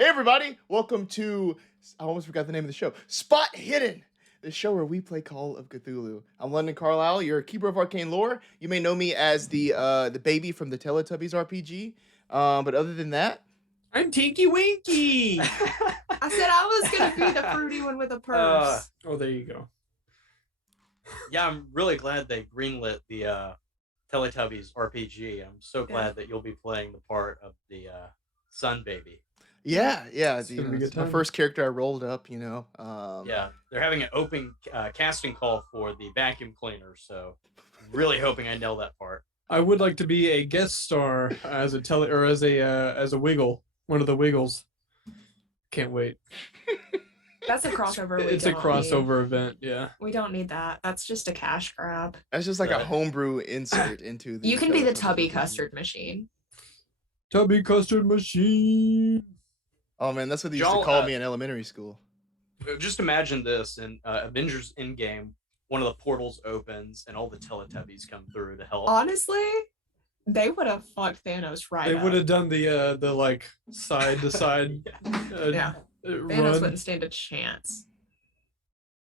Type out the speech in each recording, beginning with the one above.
Hey everybody, welcome to, I almost forgot the name of the show, Spot Hidden, the show where we play Call of Cthulhu. I'm London Carlisle, you're a keeper of arcane lore. You may know me as the baby from the Teletubbies RPG. But other than that, I'm Tinky Winky. I said I was gonna be the fruity one with a purse. Oh, there you go. Yeah, I'm really glad they greenlit the Teletubbies RPG. I'm so glad that you'll be playing the part of the Sun Baby. yeah, It's gonna be a good it's my time. first character I rolled up, Yeah, they're having an open casting call for the vacuum cleaner, so really hoping I nail that part. I would like to be a guest star as a Wiggle, one of the Wiggles. Can't wait. That's a crossover. It's a crossover event. Yeah. We don't need that. That's just a cash grab. That's just like a Right. homebrew insert into the You can be the Teletubbies tubby RPG. custard machine. Tubby custard machine. Oh man, that's what they used to Y'all, call me in elementary school. Just imagine this in Avengers Endgame. One of the portals opens and all the Teletubbies come through to help. Honestly, they would have fucked Thanos right They up. would have done the like side to side. Yeah. Thanos Run. wouldn't stand a chance.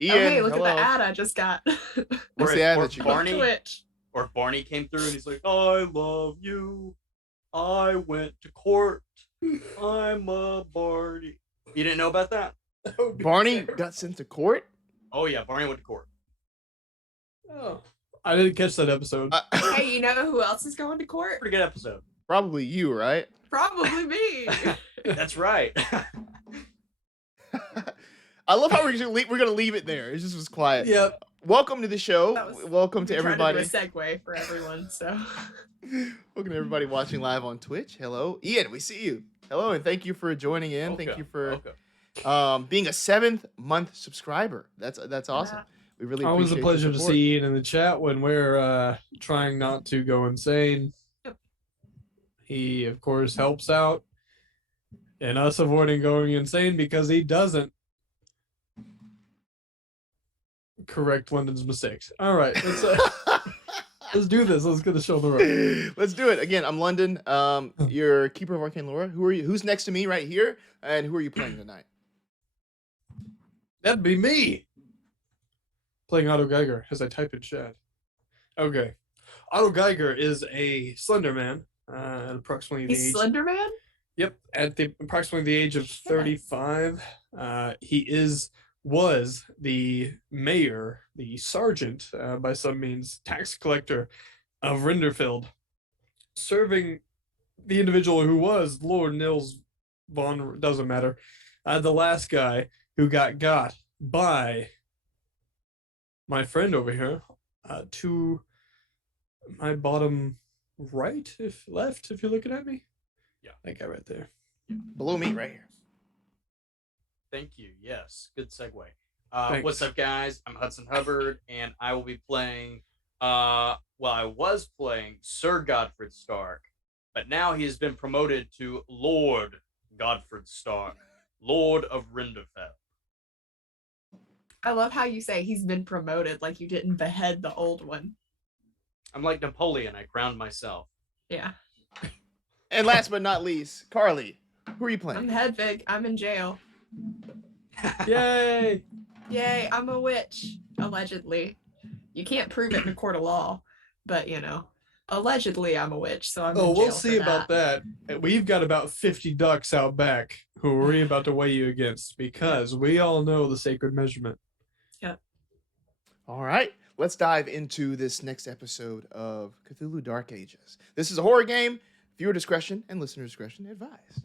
Ian, Oh hey, look hello. at the ad I just got. What's Or the ad or that you got? Barney, Twitch. or Barney came through and he's like, "I love you. I went to court. I'm a Barney." You didn't know about that? That would be Barney terrible. got sent to court? Oh yeah, Barney went to court. Oh, I didn't catch that episode. Hey, you know who else is going to court? Pretty good episode. Probably you, right? Probably me. That's right. I love how we're gonna leave it there. It just was quiet. Yep. Welcome to the show. That was- Welcome to I'm trying everybody. to do a segue for everyone. So Welcome to everybody watching live on Twitch. Hello, Ian. We see you. Hello, and thank you for joining in. Thank you for being a 7th month subscriber. That's awesome. We really Always a appreciate pleasure the to support. see Ian in the chat when we're trying not to go insane. Yep. He, of course, helps out in us avoiding going insane because he doesn't correct London's mistakes. All right, let's do this. Let's get the show on the road. Let's do it again. I'm London. You're keeper of arcane lore. Who are you? Who's next to me right here? And who are you playing tonight? That'd be me. Playing Otto Geiger as I type in chat. Okay. Otto Geiger is a slender man. At approximately the he's age. Slender Man. Yep, at approximately the age of Shit. 35, he was the mayor, the sergeant, by some means, tax collector of Rinderfield, serving the individual who was Lord Nils von, doesn't matter, the last guy who got by my friend over here, to my bottom right, if you're looking at me. Yeah. That guy right there. Below me, right here. Thank you. Yes, good segue. Thanks. What's up, guys? I'm Hudson Hubbard, and I will be playing. I was playing Sir Godfrid Stark, but now he has been promoted to Lord Godfrid Stark, Lord of Rinderfell. I love how you say he's been promoted, like you didn't behead the old one. I'm like Napoleon. I crowned myself. Yeah. And last but not least, Carly. Who are you I'm playing? Hedwig. I'm in jail. Yay! Yay, I'm a witch. Allegedly. You can't prove it in a court of law, but allegedly I'm a witch, so I'm in Oh, jail we'll see for about that. We've got about 50 ducks out back who we're about to weigh you against because we all know the sacred measurement. All right, let's dive into this next episode of Cthulhu Dark Ages. This is a horror game. Viewer discretion and listener discretion advised.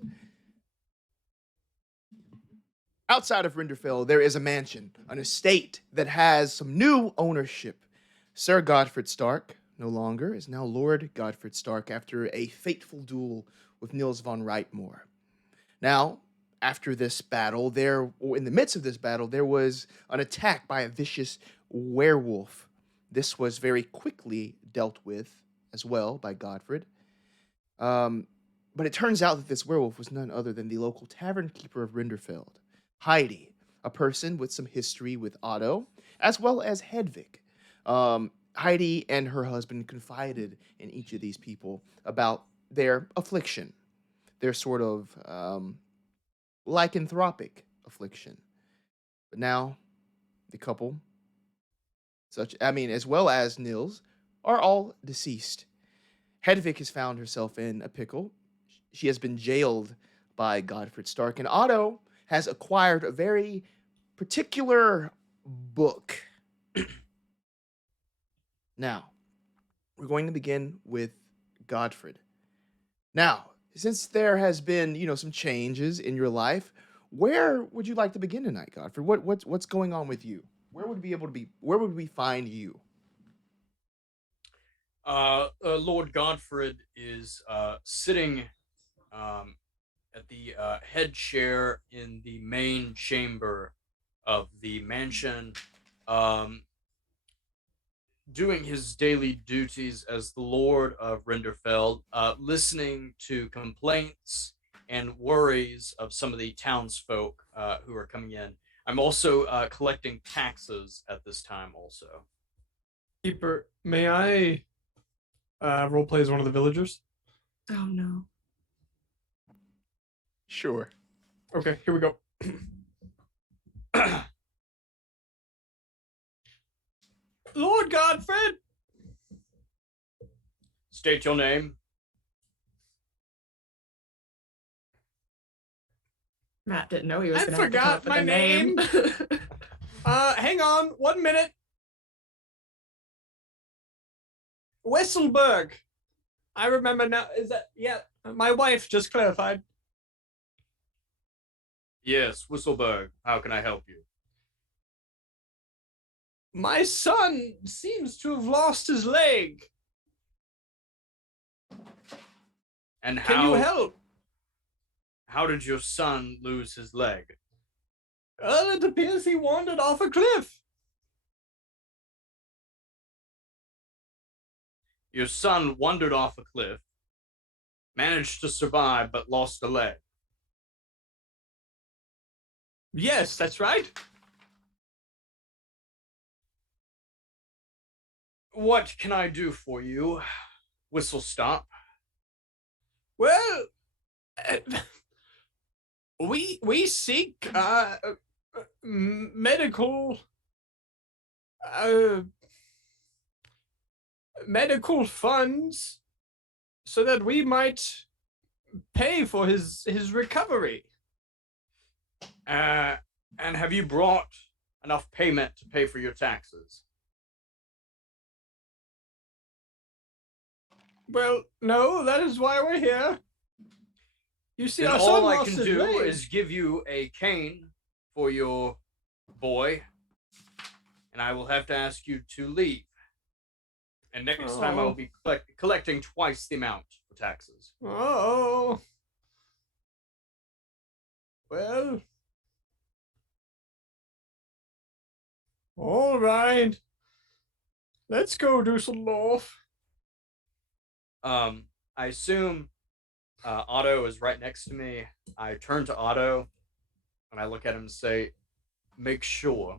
Outside of Rinderfell, there is a mansion, an estate that has some new ownership. Sir Godfrid Stark, no longer, is now Lord Godfrid Stark after a fateful duel with Niels von Reitmore. Now, after this battle, in the midst of this battle, there was an attack by a vicious werewolf. This was very quickly dealt with as well by Godfrid. But it turns out that this werewolf was none other than the local tavern keeper of Rinderfeld, Heidi, a person with some history with Otto, as well as Hedwig. Heidi and her husband confided in each of these people about their affliction, their sort of lycanthropic affliction. But now, the couple, as well as Nils, are all deceased. Hedwig has found herself in a pickle. She has been jailed by Godfrid Stark, and Otto has acquired a very particular book. Now, we're going to begin with Godfrid. Now, since there has been, some changes in your life, where would you like to begin tonight, Godfrid? What's going on with you? Where would we find you? Lord Godfrid is sitting at the head chair in the main chamber of the mansion, doing his daily duties as the Lord of Rinderfeld, listening to complaints and worries of some of the townsfolk who are coming in. I'm also collecting taxes at this time also. Keeper, may I roleplay as one of the villagers? Oh no. Sure. Okay, here we go. Lord Godfrid! State your name. Matt didn't know he was I going to have to come up forgot with my a name. Hang on, 1 minute. Whistleberg. I remember now. Is that, yeah, my wife just clarified. Yes, Whistleberg. How can I help you? My son seems to have lost his leg. And Can you help? How did your son lose his leg? It appears he wandered off a cliff. Your son wandered off a cliff, managed to survive, but lost a leg. Yes, that's right. What can I do for you, Whistle Stop? Well, we seek medical funds so that we might pay for his recovery. And have you brought enough payment to pay for your taxes? Well, no, that is why we're here. You see, Then our son all I lost can his do leg. is give you a cane for your boy, and I will have to ask you to leave. And next time I will be collecting twice the amount for taxes. Oh. Well. All right. Let's go, Dusseldorf. I assume Otto is right next to me. I turn to Otto and I look at him and say, make sure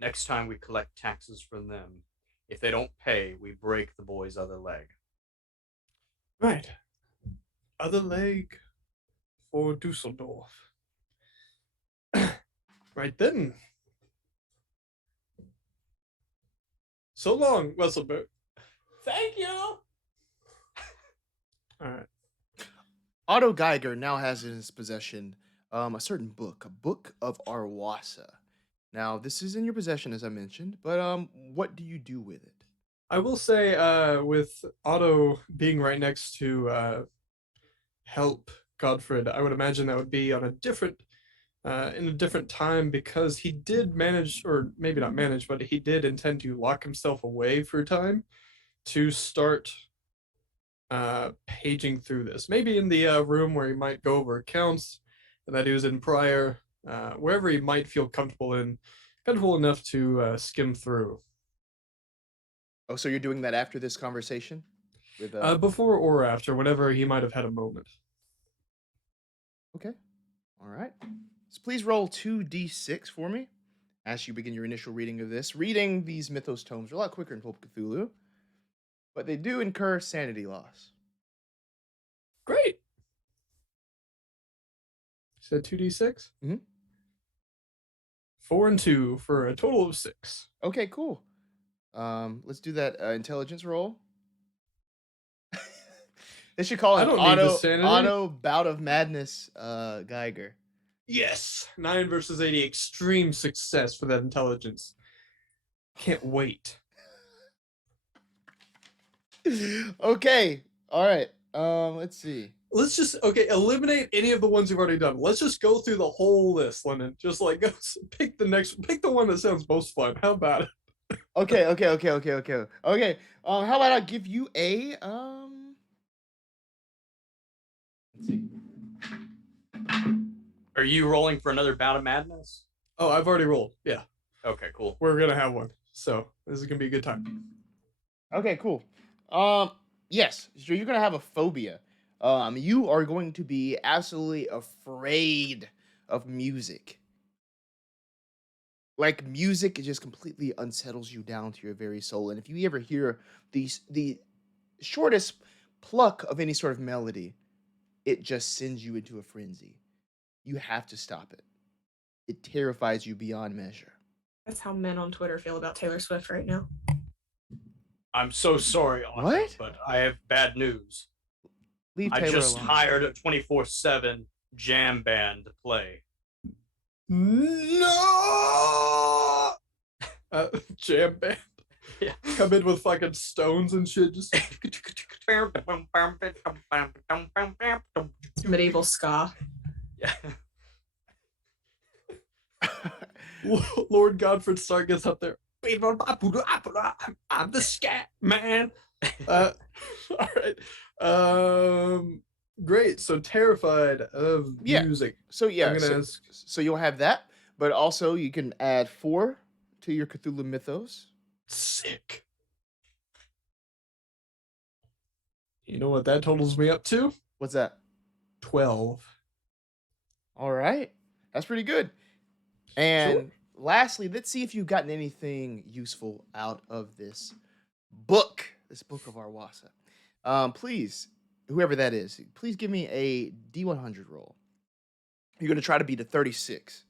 next time we collect taxes from them, if they don't pay, we break the boy's other leg. Right. Other leg for Dusseldorf. Right then. So long, Wesselberg. Thank you. All right. Otto Geiger now has in his possession a certain book, a book of Arwasa. Now, this is in your possession, as I mentioned, but what do you do with it? I will say, with Otto being right next to help Godfrid, I would imagine that would be on a different, in a different time, because he did manage, or maybe not manage, but he did intend to lock himself away for a time to start paging through this. Maybe in the room where he might go over accounts that he was in prior, wherever he might feel comfortable enough to skim through. Oh, so you're doing that after this conversation? With Before or after, whenever he might have had a moment. Okay. All right. So please roll 2d6 for me as you begin your initial reading of this. Reading these Mythos tomes are a lot quicker in Call of Cthulhu, but they do incur sanity loss. Great. Said 2d6? Mhm. 4 and 2 for a total of 6. Okay, cool. Let's do that intelligence roll. They should call I him don't need the Otto sanity. Otto Bout of Madness Geiger. Yes! 9 versus 80. Extreme success for that intelligence. Can't wait. Okay. All right. Let's see. Let's just, eliminate any of the ones you've already done. Let's just go through the whole list, Lennon. Just like, pick the one that sounds most fun. How about it? Okay. How about I give you a let's see. Are you rolling for another bout of madness? Oh, I've already rolled. Yeah, Okay, cool. we're going to have one. So this is going to be a good time. Okay, cool. Yes, so you're gonna have a phobia. You are going to be absolutely afraid of music. Like music, it just completely unsettles you down to your very soul. And if you ever hear the shortest pluck of any sort of melody, it just sends you into a frenzy. You have to stop it. It terrifies you beyond measure. That's how men on Twitter feel about Taylor Swift right now. I'm so sorry, Otto, What? but I have bad news. Leave I Taylor just alone. hired a 24/7 jam band to play. No! Jam band. Yeah. Come in with fucking stones and shit. Just Medieval ska. Yeah. Lord Godfrid Stark gets up there. I'm the scat man. All right. Great. So terrified of Yeah. music. So yeah, I'm gonna so, ask. so you'll have that, but also you can add 4 to your Cthulhu mythos. Sick. You know what that totals me up to? What's that? 12. All right, that's pretty good. And lastly, let's see if you've gotten anything useful out of this book of Arwasa. Please, whoever that is, please give me a D100 roll. You're gonna try to beat a 36.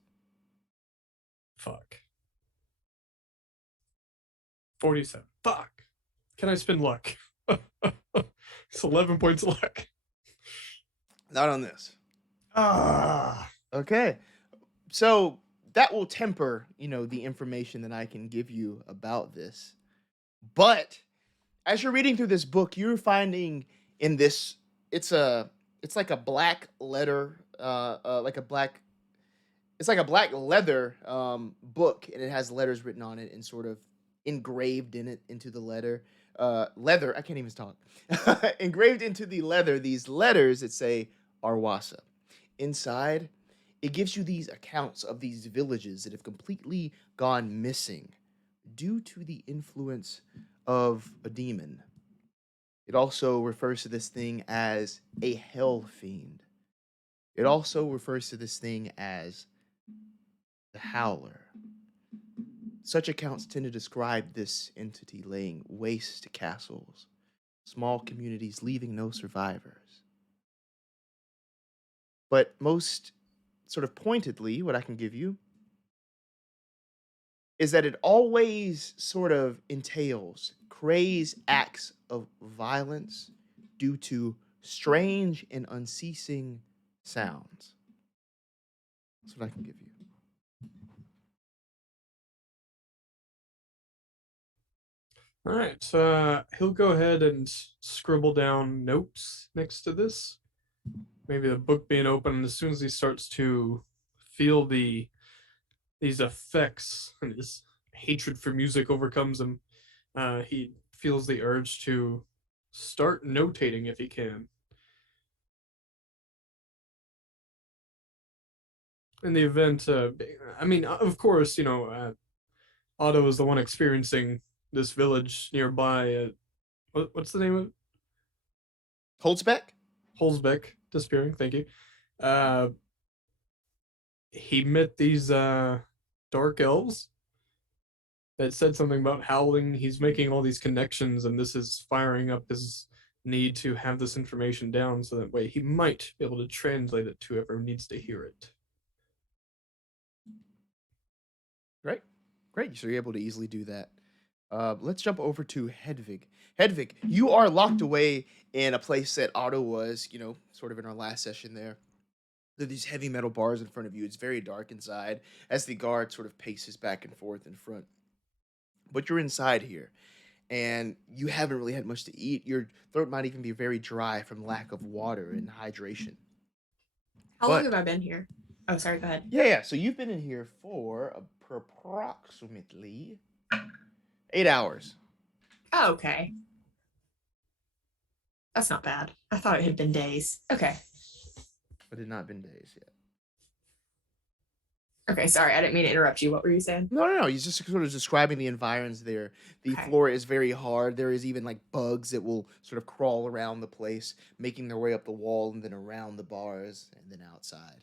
Fuck. 47. Fuck. Can I spin luck? It's 11 points of luck. Not on this. Ah. Okay, so that will temper, the information that I can give you about this. But as you're reading through this book, you're finding in this, it's like a black letter, it's like a black leather book, and it has letters written on it and sort of engraved in it into the leather. I can't even talk. Engraved into the leather, these letters that say Arwasa. Inside, it gives you these accounts of these villages that have completely gone missing due to the influence of a demon. It also refers to this thing as a hell fiend. It also refers to this thing as the Howler. Such accounts tend to describe this entity laying waste to castles, small communities leaving no survivors. But most sort of pointedly, what I can give you is that it always sort of entails crazed acts of violence due to strange and unceasing sounds. That's what I can give you. All right. He'll go ahead and scribble down notes next to this. Maybe the book being open, and as soon as he starts to feel these effects and his hatred for music overcomes him, he feels the urge to start notating if he can. In the event, of course, Otto is the one experiencing this village nearby. What's the name of it? Holzbeck? Holzbeck disappearing. Thank you. He met these dark elves that said something about howling. He's making all these connections, and this is firing up his need to have this information down so that way he might be able to translate it to whoever needs to hear it. Great. So you're able to easily do that. Let's jump over to Hedwig. Hedwig, you are locked away in a place that Otto was, sort of in our last session there. There are these heavy metal bars in front of you. It's very dark inside as the guard sort of paces back and forth in front. But you're inside here, and you haven't really had much to eat. Your throat might even be very dry from lack of water and hydration. How long have I been here? Oh, sorry, go ahead. Yeah. So you've been in here for approximately 8 hours. Oh, okay. That's not bad. I thought it had been days. Okay. But it had not been days yet. Okay, sorry, I didn't mean to interrupt you. What were you saying? No. He's just sort of describing the environs there. The floor is very hard. There is even like bugs that will sort of crawl around the place, making their way up the wall and then around the bars and then outside.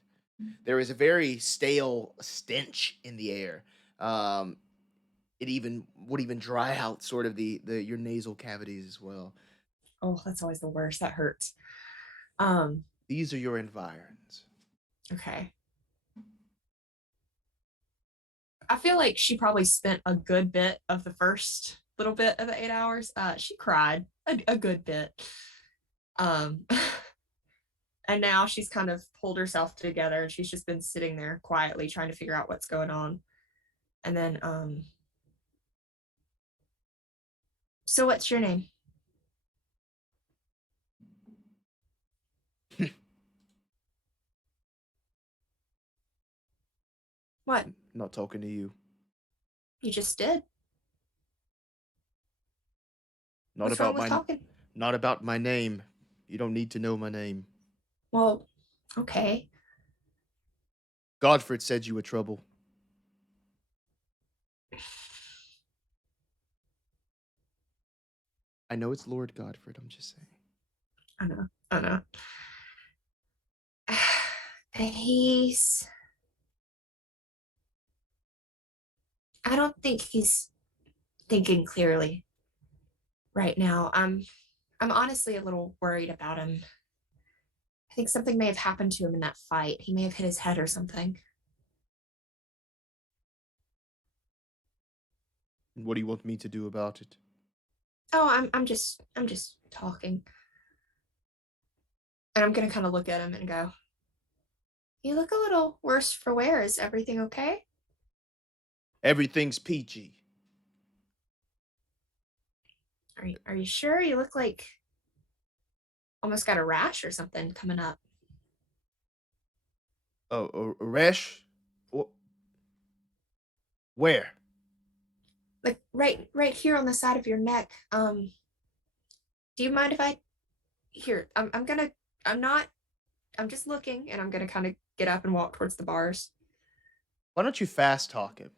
There is a very stale stench in the air. It would even dry out sort of your nasal cavities as well. Oh, that's always the worst. That hurts. These are your environs. Okay. I feel like she probably spent a good bit of the first little bit of the 8 hours. She cried a good bit. And now she's kind of pulled herself together and she's just been sitting there quietly trying to figure out what's going on. And then, so what's your name? What? Not talking to you. You just did? Not What's about wrong with talking? Not about my name. You don't need to know my name. Well, okay. Godfrid said you were trouble. I know it's Lord Godfrid, I'm just saying. I know. I don't think he's thinking clearly right now. I'm honestly a little worried about him. I think something may have happened to him in that fight. He may have hit his head or something. What do you want me to do about it? Oh, I'm just talking. And I'm gonna kind of look at him and go, you look a little worse for wear. Is everything okay? Everything's peachy. Are you sure? You look like almost got a rash or something coming up. Oh, a rash? Where? Like right here on the side of your neck. Do you mind if I I'm just looking, and I'm gonna kind of get up and walk towards the bars. Why don't you fast talk him?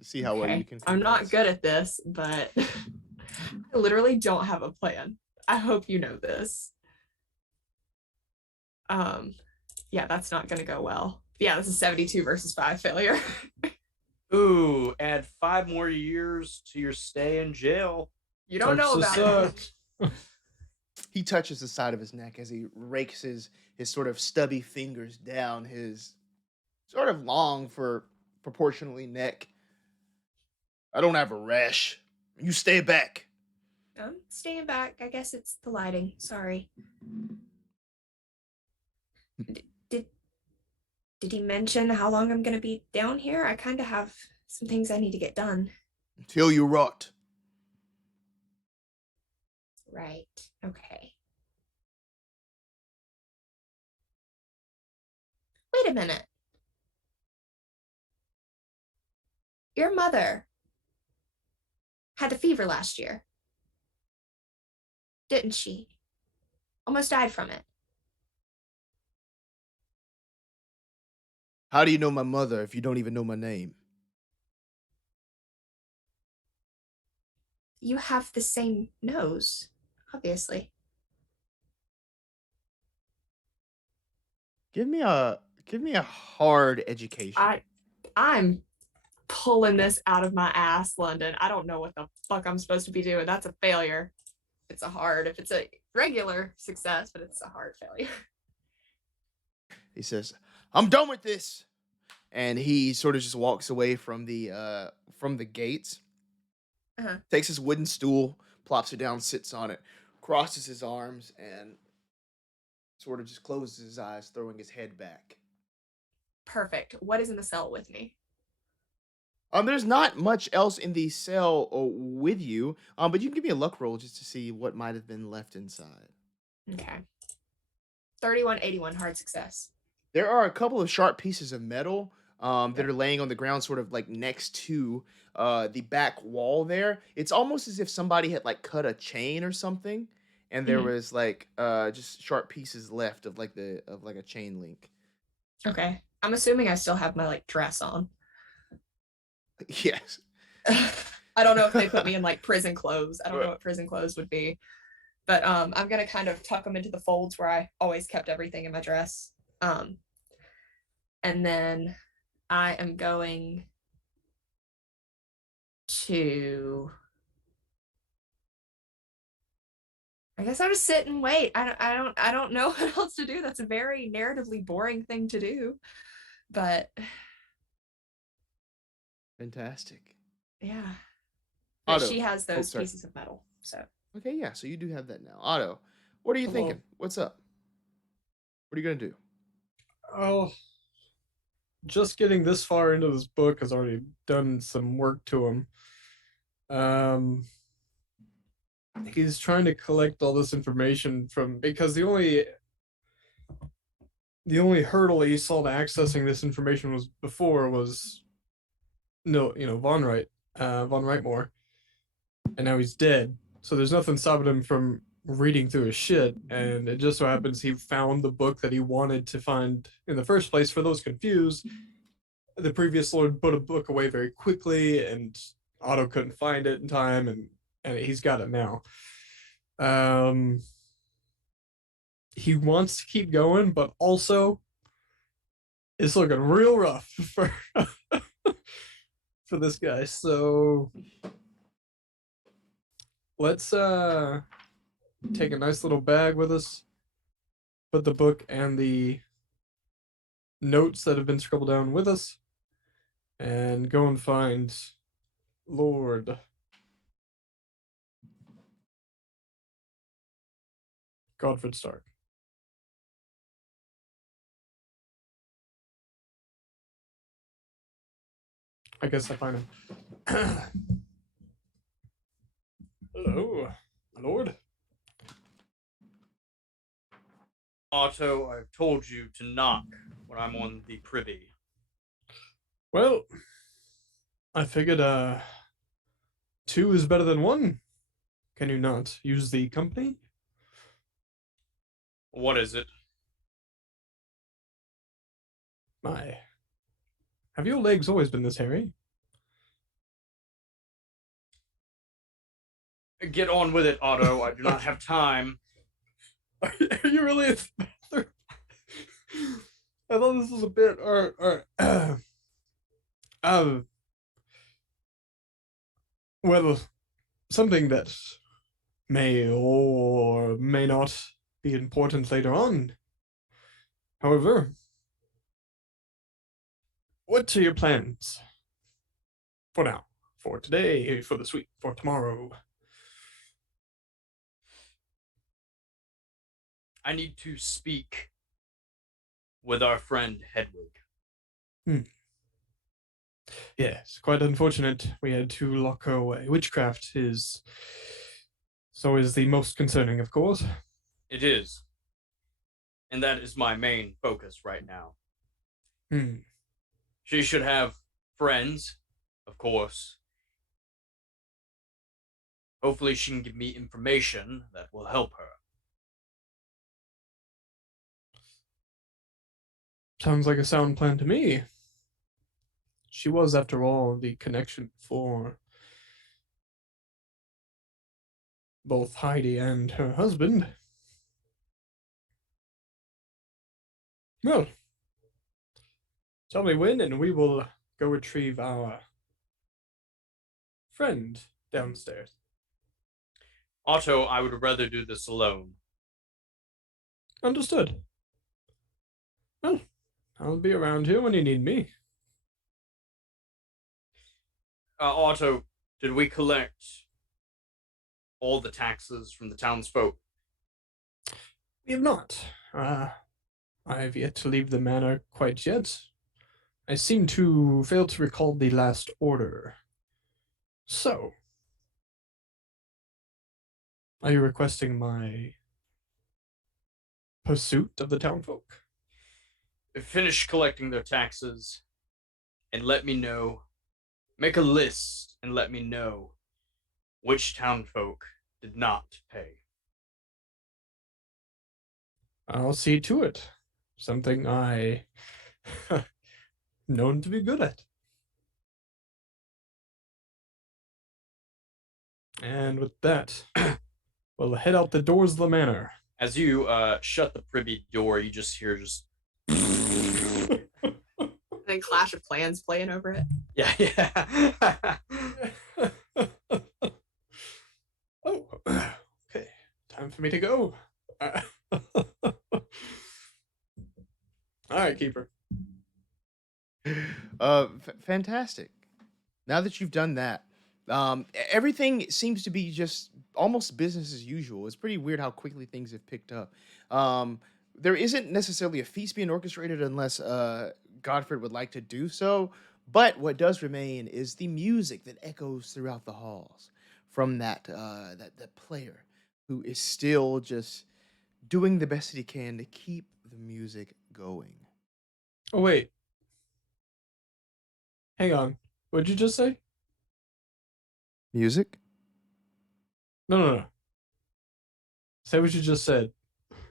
See how well you can. I'm not good at this, but I literally don't have a plan. I hope you know this. Yeah, that's not gonna go well. Yeah, this is 72 versus 5 failure. Ooh, add 5 more years to your stay in jail. You don't know about it. He touches the side of his neck as he rakes his sort of stubby fingers down his sort of long for proportionally neck. I don't have a rash. You stay back. I'm staying back. I guess it's the lighting. Sorry. Did he mention how long I'm going to be down here? I kind of have some things I need to get done. Until you rot. Right. Okay. Wait a minute. Your mother had the fever last year, didn't she? Almost died from it. How do you know my mother if you don't even know my name? You have the same nose, obviously. Give me a hard education. I'm pulling this out of my ass, London. I don't know what the fuck I'm supposed to be doing. That's a failure. it's a hard, if it's a regular success, but it's a hard failure. He says, "I'm done with this," and he sort of just walks away from the gates. Uh-huh. Takes his wooden stool, plops it down, sits on it, crosses his arms, and sort of just closes his eyes, throwing his head back. Perfect. What is in the cell with me? There's not much else in the cell with you, but you can give me a luck roll just to see what might have been left inside. Okay. 3181, hard success. There are a couple of sharp pieces of metal that are laying on the ground, sort of like next to the back wall there. It's almost as if somebody had like cut a chain or something, and there was like just sharp pieces left of like a chain link. Okay. I'm assuming I still have my like dress on. Yes. I don't know if they put me in like prison clothes. I don't know what prison clothes would be. But I'm gonna kind of tuck them into the folds where I always kept everything in my dress. And then I am going to, I guess I'll just sit and wait. I don't know what else to do. That's a very narratively boring thing to do. But Fantastic. yeah. But Otto. she has those sorry. pieces of metal. So Okay, yeah, so you do have that now. Otto, what are you Hello. thinking? What's up? What are you gonna do? Oh, just getting this far into this book has already done some work to him. He's trying to collect all this information because the only hurdle he saw to accessing this information was Von Rightmore, and now he's dead. So there's nothing stopping him from reading through his shit, and it just so happens he found the book that he wanted to find in the first place. For those confused, the previous lord put a book away very quickly, and Otto couldn't find it in time, and he's got it now. He wants to keep going, but also it's looking real rough for for this guy. So let's take a nice little bag with us, put the book and the notes that have been scribbled down with us, and go and find Lord Godfrid Stark. I guess I find him. Hello, my lord. Otto, I've told you to knock when I'm on the privy. Well, I figured two is better than one. Can you not use the company? What is it? My. Have your legs always been this hairy? Get on with it, Otto. I do not have time. Are you really in the bathroom? I thought this was a bit, well, something that may or may not be important later on. However, what are your plans for now, for today, for this week, for tomorrow? I need to speak with our friend Hedwig. Yes, quite unfortunate we had to lock her away. Witchcraft is always the most concerning, of course. It is. And that is my main focus right now. She should have friends, of course. Hopefully she can give me information that will help her. Sounds like a sound plan to me. She was, after all, the connection for both Heidi and her husband. Well, tell me when, and we will go retrieve our friend downstairs. Otto, I would rather do this alone. Understood. Well, I'll be around here when you need me. Otto, did we collect all the taxes from the townsfolk? We have not. I have yet to leave the manor quite yet. I seem to fail to recall the last order. So, are you requesting my pursuit of the townfolk? Finish collecting their taxes and let me know. Make a list and let me know which townfolk did not pay. I'll see to it. Something I known to be good at. And with that, we'll head out the doors of the manor. As you shut the privy door, you just hear And then Clash of Clans playing over it. yeah. Oh, okay. Time for me to go. All right, Keeper. Fantastic. Now that you've done that, everything seems to be just almost business as usual. It's pretty weird how quickly things have picked up. There isn't necessarily a feast being orchestrated unless Godfrid would like to do so. But what does remain is the music that echoes throughout the halls from that player who is still just doing the best that he can to keep the music going. Oh, wait. Hang on. What'd you just say? Music? No. Say what you just said.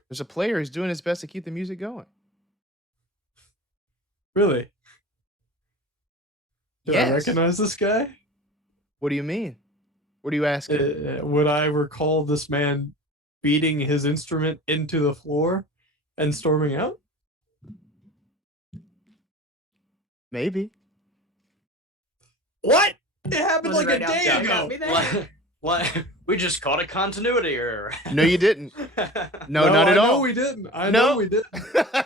There's a player who's doing his best to keep the music going. Really? Do I Yes. recognize this guy? What do you mean? What are you asking? Would I recall this man beating his instrument into the floor and storming out? Maybe. What? It happened Was like it a right day out there? ago. Got me there? We just caught a continuity error. No, you didn't. No, not at I all. know we didn't. I know we didn't.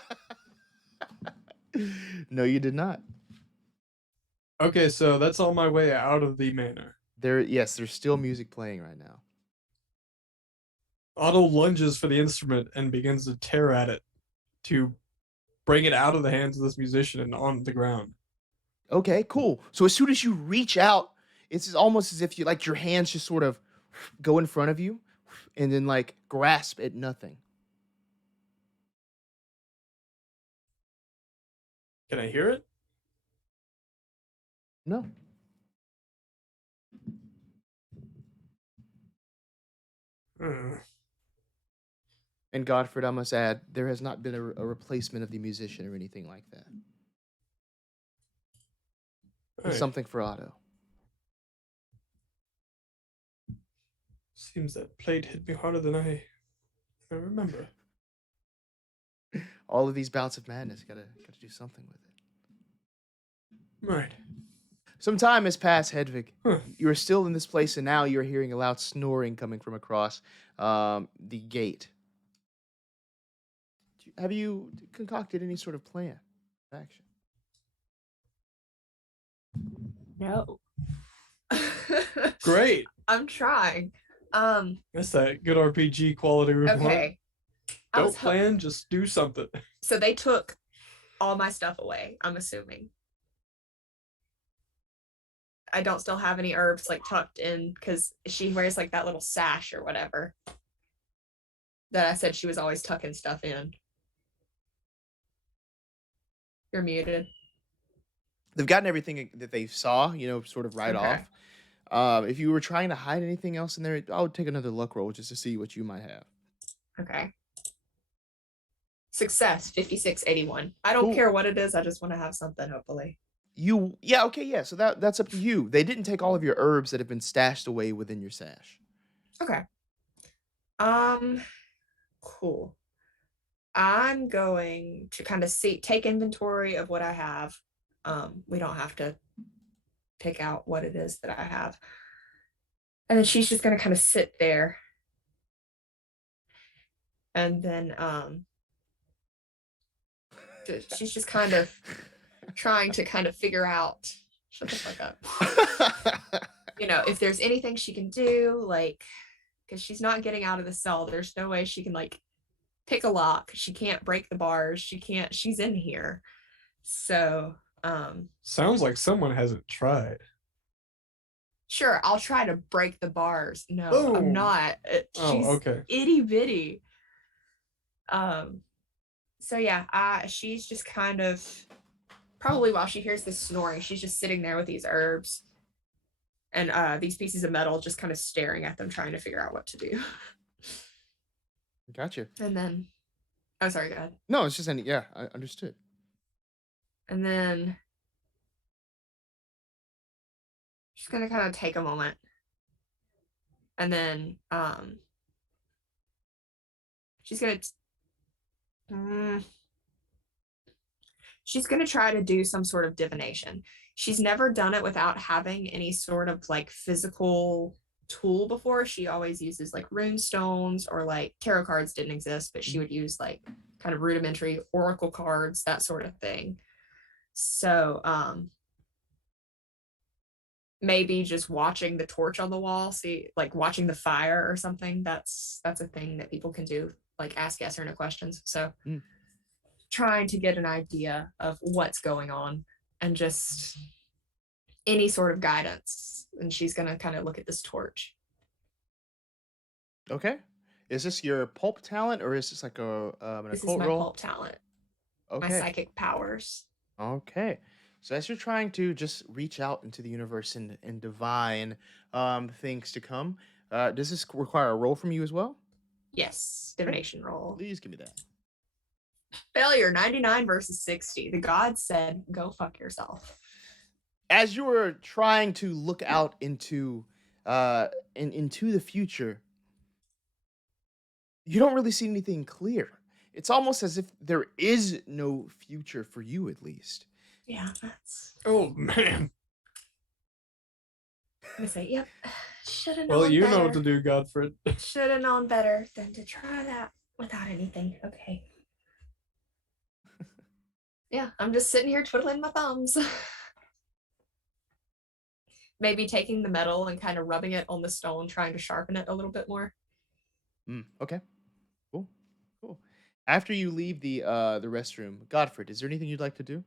No, you did not. Okay, so that's on my way out of the manor. There's still music playing right now. Otto lunges for the instrument and begins to tear at it to bring it out of the hands of this musician and on the ground. Okay, cool. So as soon as you reach out, it's almost as if your hands just sort of go in front of you and then grasp at nothing. Can I hear it? No. And Godfrid, I must add, there has not been a replacement of the musician or anything like that. It's Right. something for Otto. Seems that plate hit me harder than I remember. All of these bouts of madness, gotta do something with it. Right. Some time has passed, Hedwig. Huh. You are still in this place, and now you're hearing a loud snoring coming from across the gate. Have you concocted any sort of plan of action? No. Great. I'm trying. That's that good RPG quality report. Okay. I Don't was ho- plan, just do something. So they took all my stuff away, I'm assuming. I don't still have any herbs tucked in because she wears that little sash or whatever that I said she was always tucking stuff in. You're muted. They've gotten everything that they saw, sort of right Okay. off. If you were trying to hide anything else in there, I would take another luck roll just to see what you might have. Okay. Success 5681. I don't Cool. care what it is. I just want to have something, hopefully. So that's up to you. They didn't take all of your herbs that have been stashed away within your sash. Okay. Cool. I'm going to kind of take inventory of what I have. We don't have to pick out what it is that I have. And then she's just going to kind of sit there And then she's just kind of trying to kind of figure out, shut the fuck up, if there's anything she can do, like, because she's not getting out of the cell. There's no way she can like pick a lock. She can't break the bars. She's in here. So sounds like someone hasn't tried. Sure, I'll try to break the bars. No, Oh. I'm not. She's okay. itty bitty. So yeah, she's just kind of, probably while she hears this snoring, she's just sitting there with these herbs and these pieces of metal, just kind of staring at them, trying to figure out what to do. Gotcha. And then, oh, sorry, go ahead. No, it's just I understood. And then she's gonna kind of take a moment, and then she's gonna try to do some sort of divination. She's never done it without having any sort of like physical tool before. She always uses like rune stones, or like tarot cards didn't exist, but she would use like kind of rudimentary oracle cards, that sort of thing. So maybe just watching the torch on the wall, see, like watching the fire or something. That's a thing that people can do, like ask yes or no questions. So trying to get an idea of what's going on and just any sort of guidance. And she's gonna kind of look at this torch. Okay. Is this your pulp talent, or is this like an This occult is my roll? pulp talent, Okay. my psychic powers. Okay. So as you're trying to just reach out into the universe and divine things to come, does this require a roll from you as well? Yes, divination roll. Please give me that. Failure, 99 versus 60. The gods said, go fuck yourself. As you were trying to look out into into the future, you don't really see anything clear. It's almost as if there is no future for you, at least. Yeah, that's... Oh, man. I'm gonna say, yep. Should have known Well, you better. know what to do, Godfrid. Should have known better than to try that without anything. Okay. Yeah, I'm just sitting here twiddling my thumbs. Maybe taking the metal and kind of rubbing it on the stone, trying to sharpen it a little bit more. Okay. Cool. After you leave the restroom, Godfrid, is there anything you'd like to do?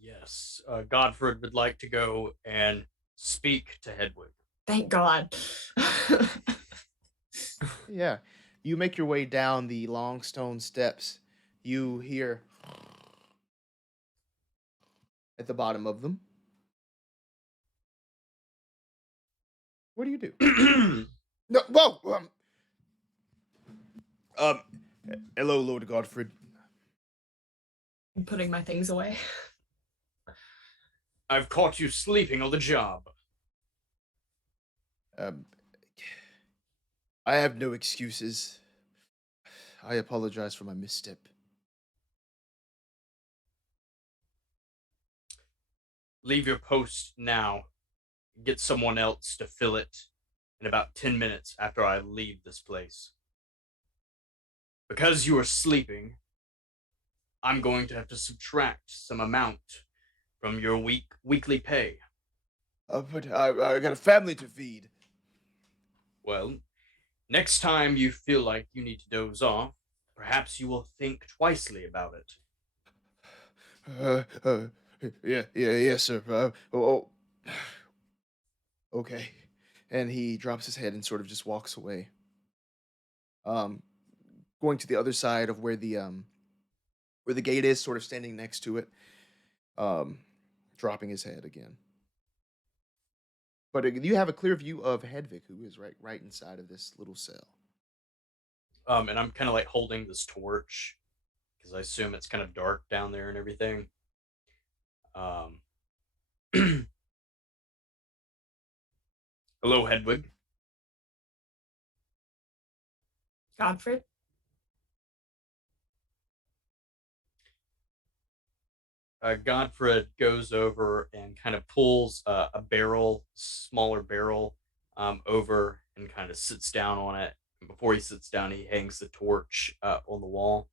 Yes. Godfrid would like to go and speak to Hedwig. Thank God. Yeah. You make your way down the long stone steps. You hear at the bottom of them. What do you do? No, whoa. Hello, Lord Godfrid. I'm putting my things away. I've caught you sleeping on the job. I have no excuses. I apologize for my misstep. Leave your post now. Get someone else to fill it in about 10 minutes after I leave this place. Because you are sleeping, I'm going to have to subtract some amount from your weekly pay. But I got a family to feed. Well, next time you feel like you need to doze off, perhaps you will think twicely about it. Yes, sir. Okay. And he drops his head and sort of just walks away. Going to the other side of where the gate is, sort of standing next to it. Dropping his head again. But you have a clear view of Hedwig, who is right inside of this little cell. And I'm kind of like holding this torch because I assume it's kind of dark down there and everything. Hello, Hedwig. Godfrid? Godfrid goes over and kind of pulls a barrel, smaller barrel, over and kind of sits down on it, And before he sits down, he hangs the torch on the wall.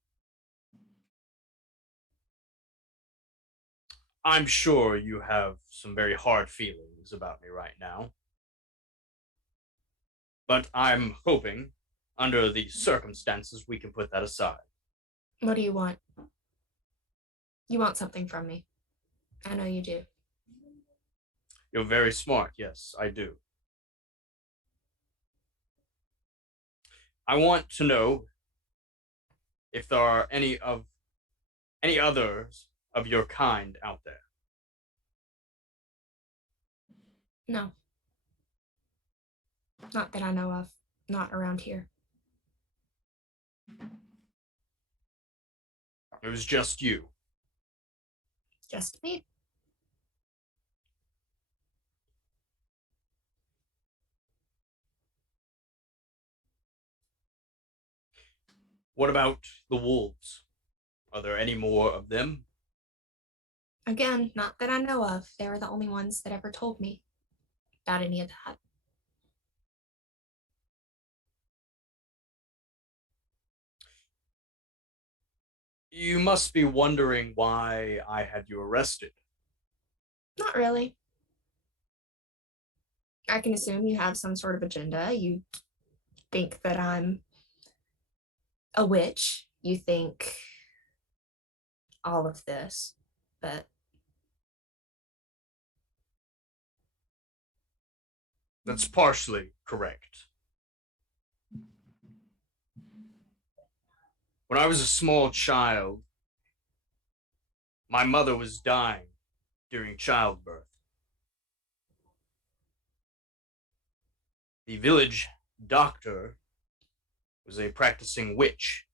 I'm sure you have some very hard feelings about me right now. But I'm hoping, under the circumstances, we can put that aside. What do you want? You want something from me. I know you do. You're very smart. Yes, I do. I want to know if there are any others of your kind out there. No. Not that I know of. Not around here. It was just you. Just me. What about the wolves? Are there any more of them? Again, not that I know of. They were the only ones that ever told me about any of that. You must be wondering why I had you arrested. Not really. I can assume you have some sort of agenda. You think that I'm a witch. You think all of this, but That's partially correct. When I was a small child, my mother was dying during childbirth. The village doctor was a practicing witch.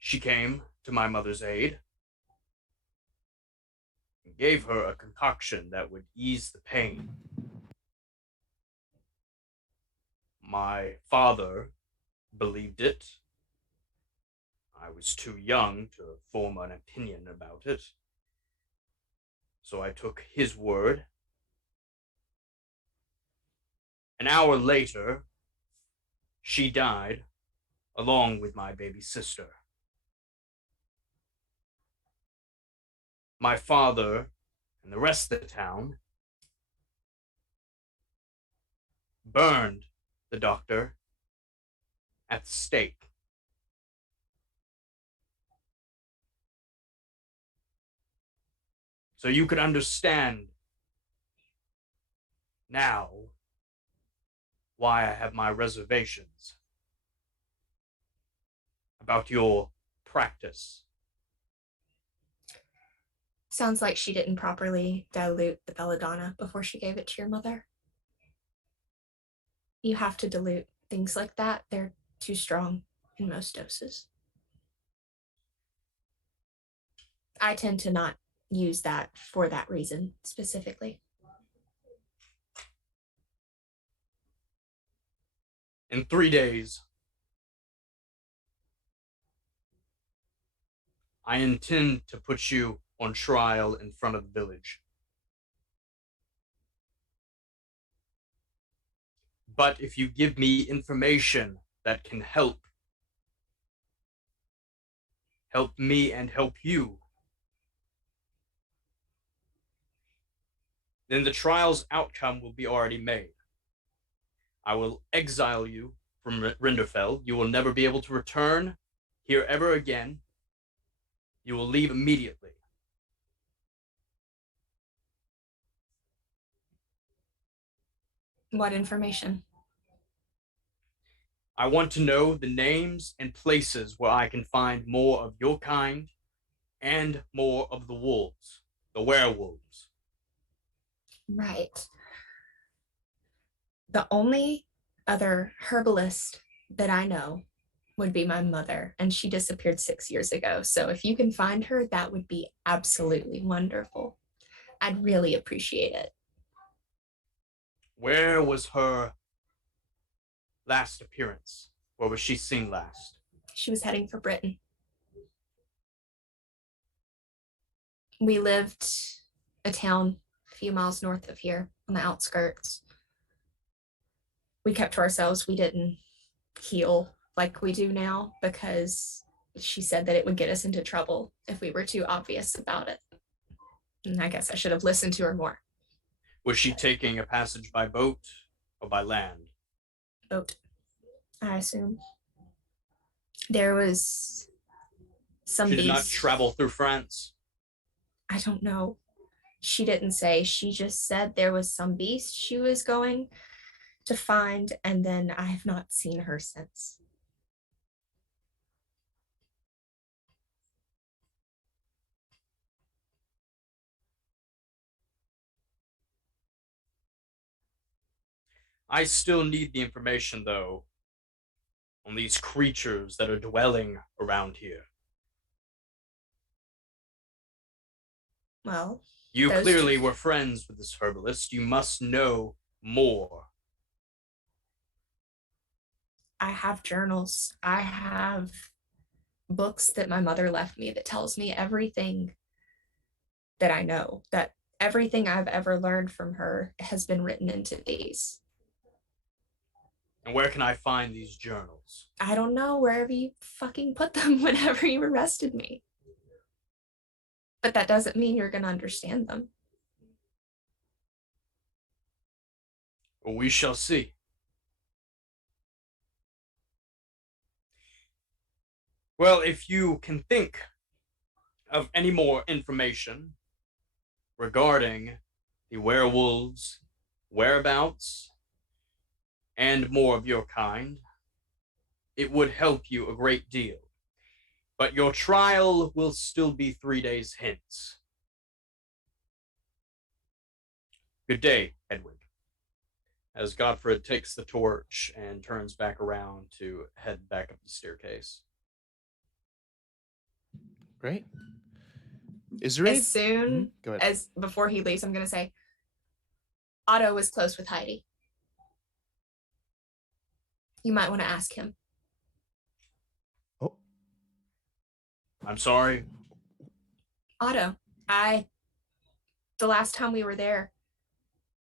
She came to my mother's aid and gave her a concoction that would ease the pain. My father believed it. I was too young to form an opinion about it, so I took his word. An hour later, she died, along with my baby sister. My father and the rest of the town burned the doctor at the stake. So you could understand now why I have my reservations about your practice. sounds like she didn't properly dilute the belladonna before she gave it to your mother. You have to dilute things like that. They're too strong in most doses. I tend to not use that for that reason specifically. In 3 days, I intend to put you on trial in front of the village. But if you give me information that can help me and help you, then the trial's outcome will be already made. I will exile you from Rinderfell. You will never be able to return here ever again. You will leave immediately. What information? I want to know the names and places where I can find more of your kind and more of the wolves, the werewolves. Right. The only other herbalist that I know would be my mother, and she disappeared 6 years ago. So if you can find her, that would be absolutely wonderful. I'd really appreciate it. Where was her last appearance? Where was she seen last? She was heading for Britain. We lived a town a few miles north of here on the outskirts. we kept to ourselves. We didn't heal like we do now because she said that it would get us into trouble if we were too obvious about it. And I guess I should have listened to her more. Was she taking a passage by boat or by land? Boat, I assume. There was some She did not beast. travel through France? I don't know. She didn't say. She just said there was some beast she was going to find, and then I have not seen her since. I still need the information, though, on these creatures that are dwelling around here. Well, You those clearly two- were friends with this herbalist. You must know more. I have journals. I have books that my mother left me that tells me everything that I know, that everything I've ever learned from her has been written into these. And where can I find these journals? I don't know, wherever you fucking put them whenever you arrested me. But that doesn't mean you're going to understand them. Well, we shall see. Well, if you can think of any more information regarding the werewolves' whereabouts and more of your kind, it would help you a great deal. But your trial will still be 3 days hence. Good day, Hedwig. As Godfrid takes the torch and turns back around to head back up the staircase. Great. Is there any... As soon Mhm, go ahead. as before he leaves, I'm going to say, Otto was close with Heidi. You might want to ask him. Oh, I'm sorry. Otto, the last time we were there,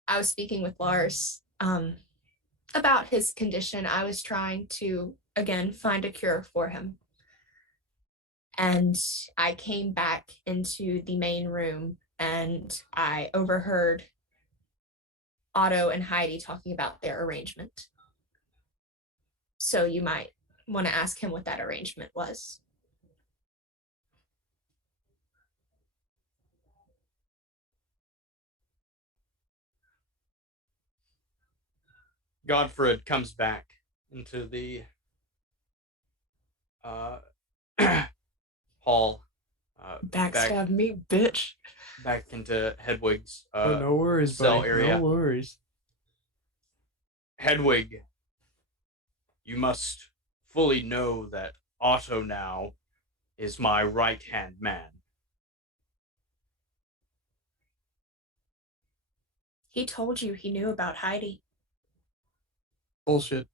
I was speaking with Lars about his condition. I was trying to, again, find a cure for him. And I came back into the main room and I overheard Otto and Heidi talking about their arrangement. So you might want to ask him what that arrangement was. Godfrid comes back into the hall. Backstab me, bitch. Back into Hedwig's no worries, cell buddy. area. No worries. Hedwig, you must fully know that Otto now is my right-hand man. He told you he knew about Heidi. Bullshit.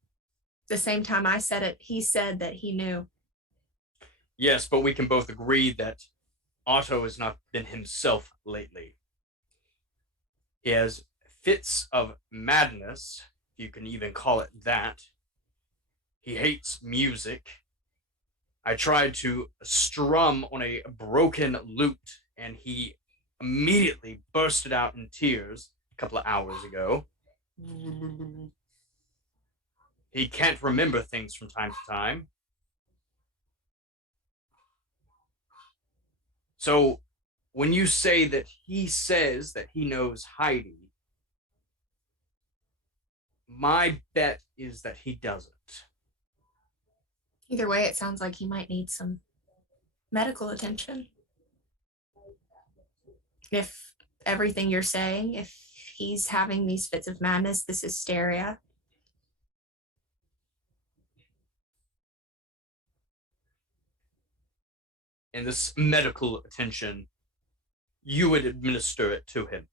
The same time I said it, he said that he knew. Yes, but we can both agree that Otto has not been himself lately. He has fits of madness, if you can even call it that. He hates music. I tried to strum on a broken lute, and he immediately bursted out in tears a couple of hours ago. He can't remember things from time to time. So when you say that he says that he knows Heidi, my bet is that he doesn't. Either way, it sounds like he might need some medical attention. If everything you're saying, if he's having these fits of madness, this hysteria, and this medical attention, you would administer it to him.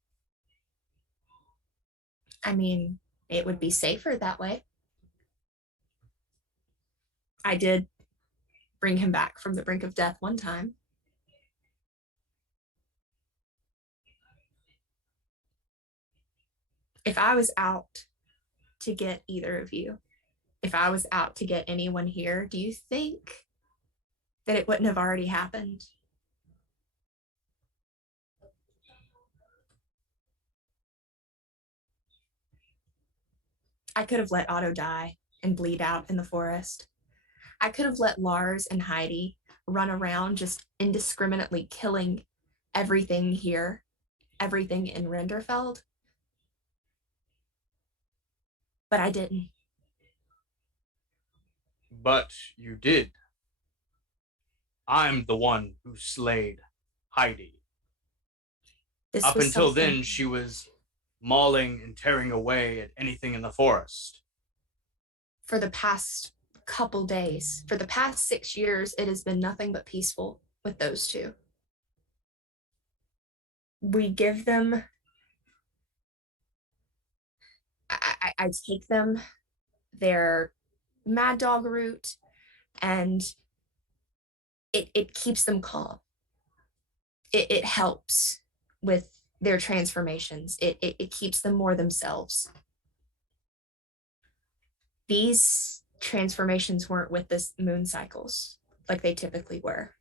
I mean, it would be safer that way. I did bring him back from the brink of death one time. If I was out to get either of you, if I was out to get anyone here, do you think that it wouldn't have already happened? I could have let Otto die and bleed out in the forest. I could have let Lars and Heidi run around just indiscriminately killing everything here, everything in Renderfeld. But I didn't. But you did. I'm the one who slayed Heidi. This Up was until something- then, she was mauling and tearing away at anything in the forest. For the past couple days, for the past 6 years, it has been nothing but peaceful with those two. We give them, I take them their mad dog route, and it keeps them calm. It helps with their transformations. It keeps them more themselves. These transformations weren't with this moon cycles like they typically were.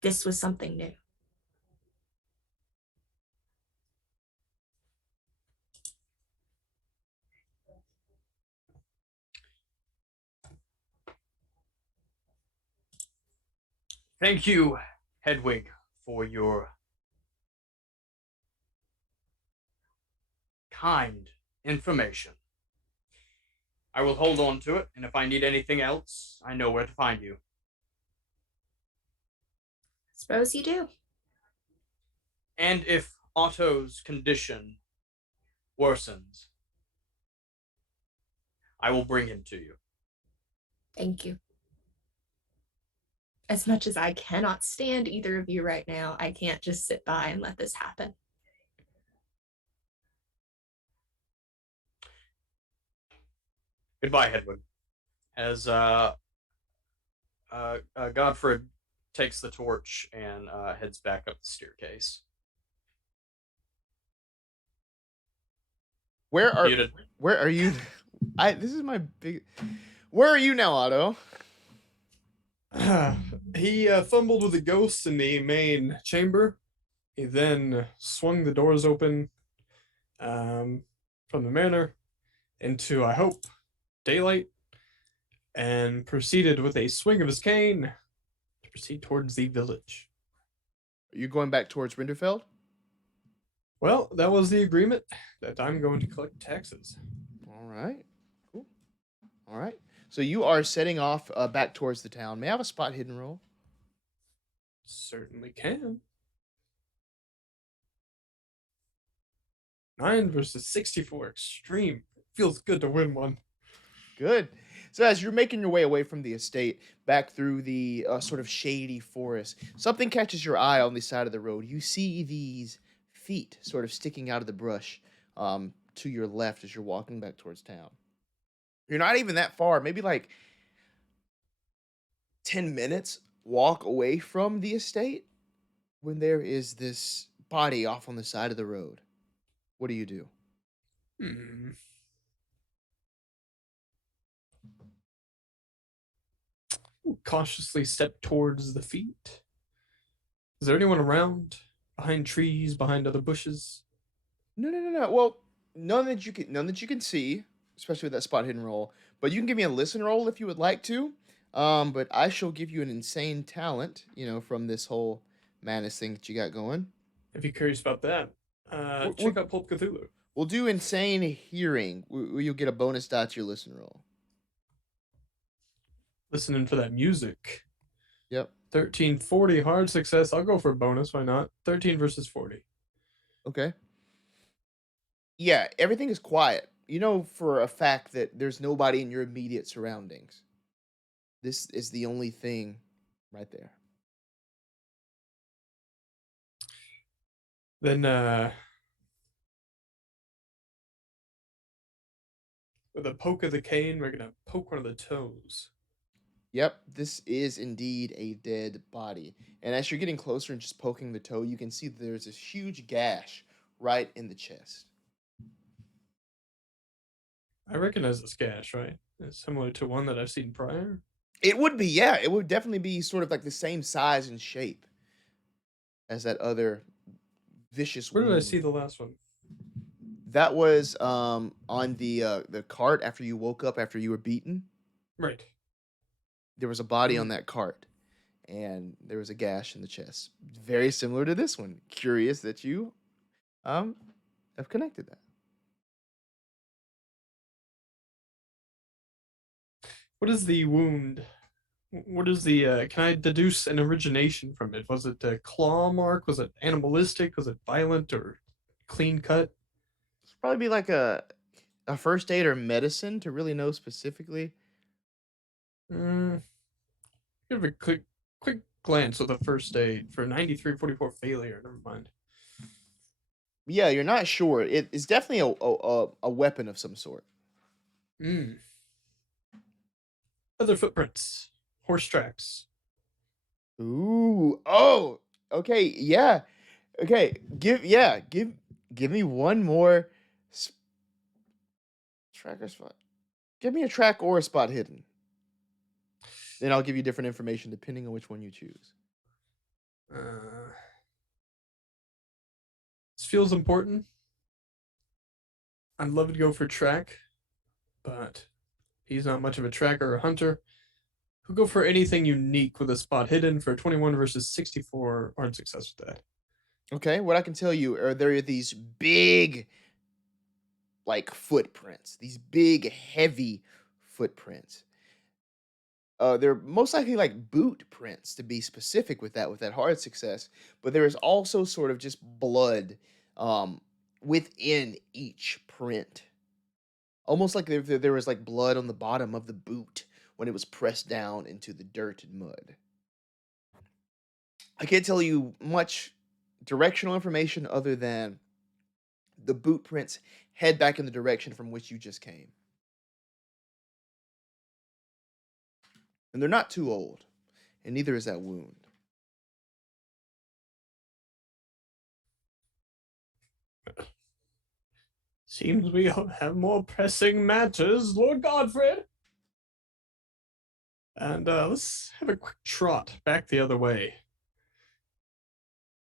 This was something new. Thank you, Hedwig, for your kind information. I will hold on to it, and if I need anything else, I know where to find you. Suppose you do. And if Otto's condition worsens, I will bring him to you. Thank you. As much as I cannot stand either of you right now, I can't just sit by and let this happen. Goodbye, Hedwig. As Godfrid takes the torch and heads back up the staircase. Where are Muted. you? This is my big. Where are you now, Otto? He fumbled with the ghost in the main chamber. He then swung the doors open from the manor into, I hope, daylight, and proceeded with a swing of his cane to proceed towards the village. Are you going back towards Rinderfeld? Well, that was the agreement, that I'm going to collect taxes. All right. Cool. All right. So you are setting off back towards the town. May I have a spot hidden roll? Certainly can. 9 versus 64, extreme. Feels good to win one. Good. So as you're making your way away from the estate, back through the sort of shady forest, something catches your eye on the side of the road. You see these feet sort of sticking out of the brush to your left as you're walking back towards town. You're not even that far, maybe like 10 minutes walk away from the estate when there is this body off on the side of the road. What do you do? Cautiously step towards the feet. Is there anyone around? Behind trees, behind other bushes? No. Well, none that you can see, especially with that spot hidden roll. But you can give me a listen roll if you would like to. But I shall give you an insane talent, from this whole madness thing that you got going. If you're curious about that, check out Call of Cthulhu. We'll do insane hearing. You'll get a bonus dot to your listen roll. Listening for that music. Yep. 1340, hard success. I'll go for a bonus. Why not? 13 versus 40. Okay. Yeah, everything is quiet. You know for a fact that there's nobody in your immediate surroundings. This is the only thing right there. Then, with a poke of the cane, we're going to poke one of the toes. Yep, this is indeed a dead body. And as you're getting closer and just poking the toe, you can see that there's this huge gash right in the chest. I recognize this gash, right? It's similar to one that I've seen prior. It would be, yeah, it would definitely be sort of like the same size and shape as that other vicious Where did I wound. see the last one? That was on the cart after you woke up after you were beaten. Right. There was a body on Mm. that cart, and there was a gash in the chest, very similar to this one. Curious that you have connected that. What is the wound? What is the? Can I deduce an origination from it? Was it a claw mark? Was it animalistic? Was it violent or clean cut? It's probably be like a first aid or medicine to really know specifically. Mm, give a quick glance at the first aid for 9344 failure. Never mind. Yeah, you're not sure. It's definitely a weapon of some sort. Mm. Other footprints, horse tracks. Ooh, oh, okay, yeah, okay. Give me one more track or spot. Give me a track or a spot hidden. Then I'll give you different information depending on which one you choose. This feels important. I'd love to go for track, but he's not much of a tracker or hunter. We'll go for anything unique with a spot hidden for 21 versus 64. Aren't success with that. Okay, what I can tell you are there are these big, like footprints, these big, heavy footprints. They're most likely like boot prints to be specific with that hard success. But there is also sort of just blood um, within each print, almost like there was like blood on the bottom of the boot when it was pressed down into the dirt and mud. I can't tell you much directional information other than the boot prints head back in the direction from which you just came. And they're not too old, and neither is that wound. Seems we have more pressing matters, Lord Godfrid. And let's have a quick trot back the other way.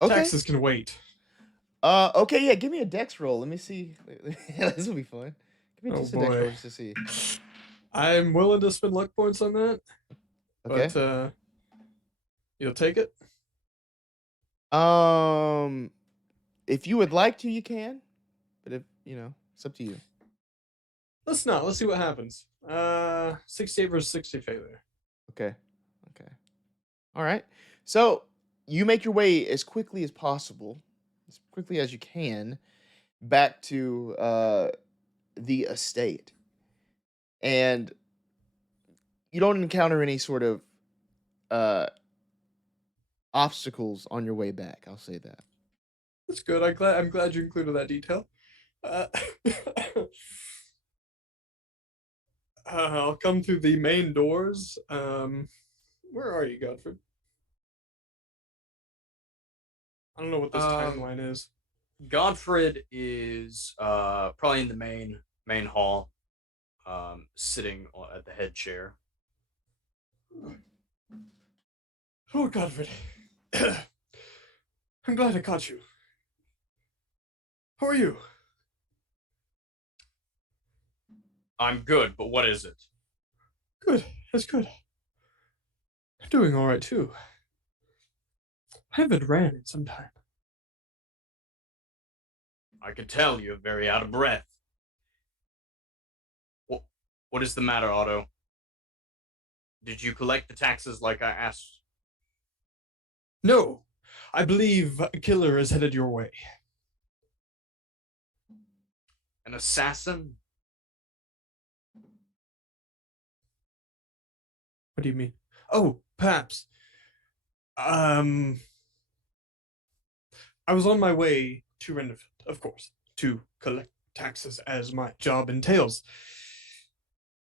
Okay. Taxes can wait. Okay, yeah, give me a dex roll. Let me see. This will be fun. Give me Oh just a dex roll boy. just to see. I'm willing to spend luck points on that, Okay. but you'll take it? If you would like to, you can. But if it's up to you. Let's not. Let's see what happens. 68 versus 60 failure. Okay. All right. So you make your way as quickly as possible, as quickly as you can, back to the estate. And you don't encounter any sort of obstacles on your way back. I'll say that. That's good. I'm glad you included that detail. I'll come through the main doors. Where are you, Godfrid? I don't know what this timeline is. Godfrid is probably in the main hall, sitting at the head chair. Oh, Godfrid. I'm glad I caught you. How are you? I'm good, but what is it? Good. That's good. I'm doing all right, too. I haven't ran in some time. I can tell you're very out of breath. What is the matter, Otto? Did you collect the taxes like I asked? No, I believe a killer is headed your way. An assassin? What do you mean? Oh, perhaps. I was on my way to Renderfield, of course, to collect taxes as my job entails.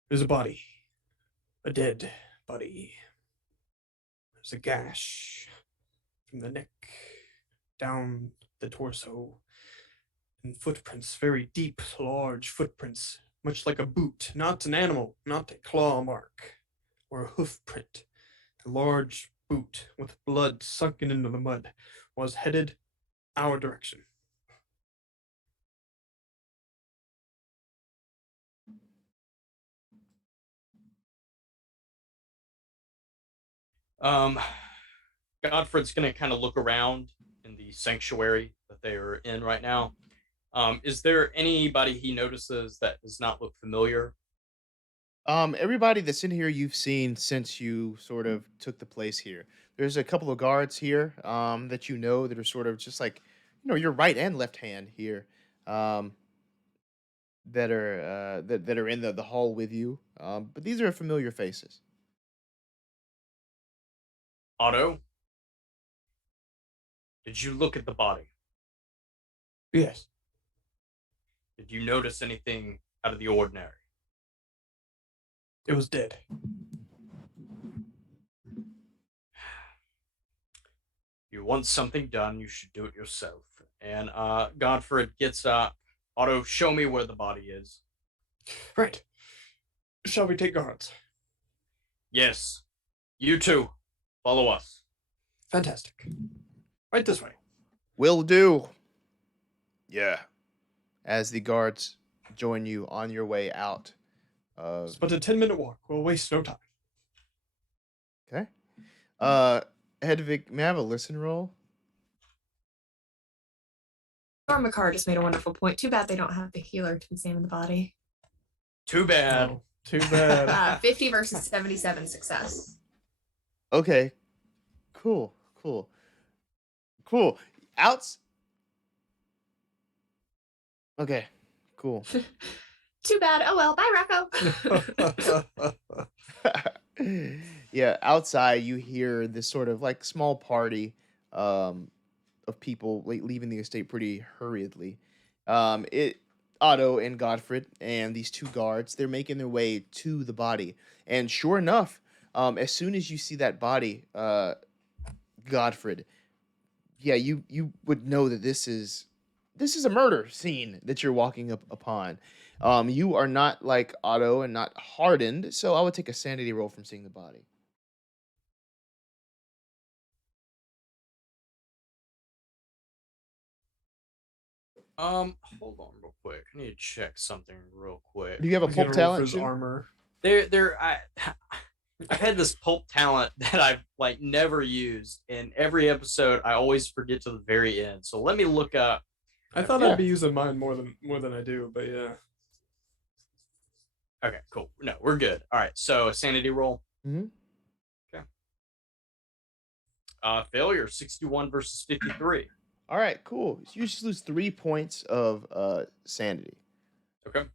There's a body. A dead body. There's a gash from the neck down the torso, and footprints, very deep, large footprints, much like a boot, not an animal, not a claw mark or a hoof print. A large boot with blood sunken into the mud was headed our direction. Godfrid's gonna kind of look around in the sanctuary that they are in right now. Is there anybody he notices that does not look familiar? Everybody that's in here you've seen since you sort of took the place here. There's a couple of guards here that you know that are sort of just like, your right and left hand here, um, that are in the hall with you. But these are familiar faces. Otto, did you look at the body? Yes. Did you notice anything out of the ordinary? It was dead. You want something done, you should do it yourself. And Godfrid gets up. Otto, show me where the body is. Right. Shall we take guards? Yes. You two, follow us. Fantastic. Right this way. Will do. Yeah. As the guards join you on your way out. It's but a 10-minute walk. We'll waste no time. Okay. Hedwig, may I have a listen roll? Stormakar just made a wonderful point. Too bad they don't have the healer to examine the body. Too bad. Oh, too bad. 50 versus 77 success. Okay. Cool. Outs. Okay. Cool. Too bad. Oh well. Bye, Rocco. Yeah, outside you hear this sort of like small party of people leaving the estate pretty hurriedly. Otto and Godfrid and these two guards, they're making their way to the body. And sure enough, as soon as you see that body, Godfrid, yeah, you would know that this is a murder scene that you're walking up upon. You are not like Otto and not hardened, so I would take a sanity roll from seeing the body. Hold on real quick. I need to check something real quick. Do you have a He's gonna pulp roll for talent? his Too? armor. I've had this pulp talent that I've like never used. In every episode, I always forget to the very end. So let me look up. I thought Yeah. I'd be using mine more than I do, but yeah. Okay, cool. No, we're good. All right, so a sanity roll. Mm-hmm. Failure, 61 versus 53. All right, cool. So you just lose 3 points of sanity. Okay.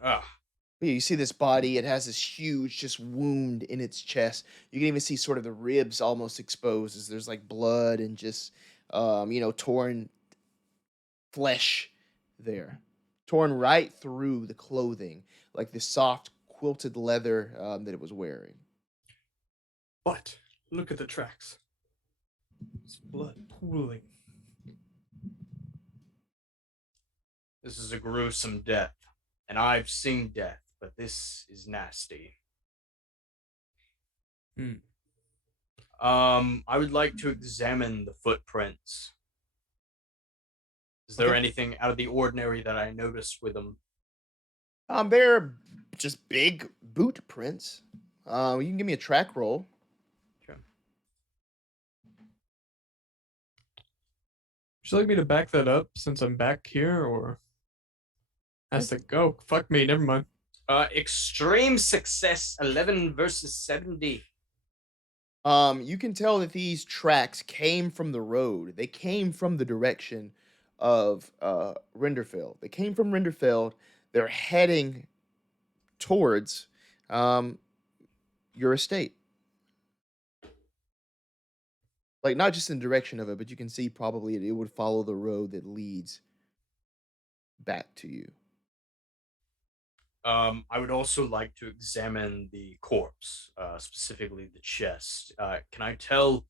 Ah, But yeah, you see this body. It has this huge just wound in its chest. You can even see sort of the ribs almost exposed as there's like blood and just torn flesh there, torn right through the clothing, like the soft quilted leather that it was wearing. But look at the tracks. It's blood pooling. this is a gruesome death, and I've seen death, but this is nasty. I would like to examine the footprints. Is there Okay. anything out of the ordinary that I noticed with them? They're just big boot prints. You can give me a track roll. Okay. Would you like me to back that up since I'm back here, or has to go? Fuck me, never mind. Extreme success, 11 versus 70. You can tell that these tracks came from the road. They came from the direction of Rinderfeld. They came from Rinderfeld. They're heading towards your estate. Like, not just in the direction of it, but you can see probably it would follow the road that leads back to you. I would also like to examine the corpse, specifically the chest. Can I tell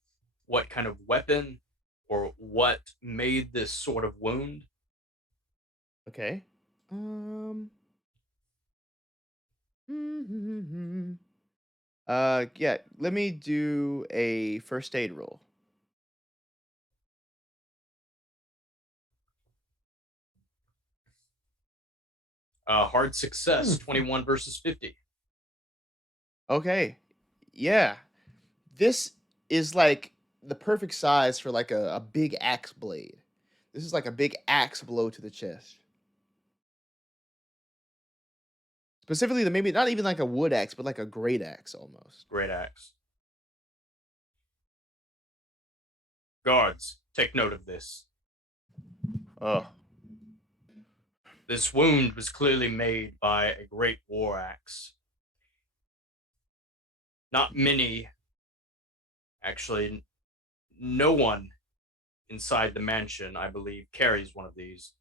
what kind of weapon or what made this sort of wound? Okay. Yeah, let me do a first aid roll. Hard success, 21 versus 50. Okay. Yeah. This is like the perfect size for like a big axe blade. This is like a big axe blow to the chest. Specifically, maybe not even like a wood axe, but like a great axe almost. Great axe. Guards, take note of this. Oh. This wound was clearly made by a great war axe. Not many, actually, no one inside the mansion, I believe, carries one of these.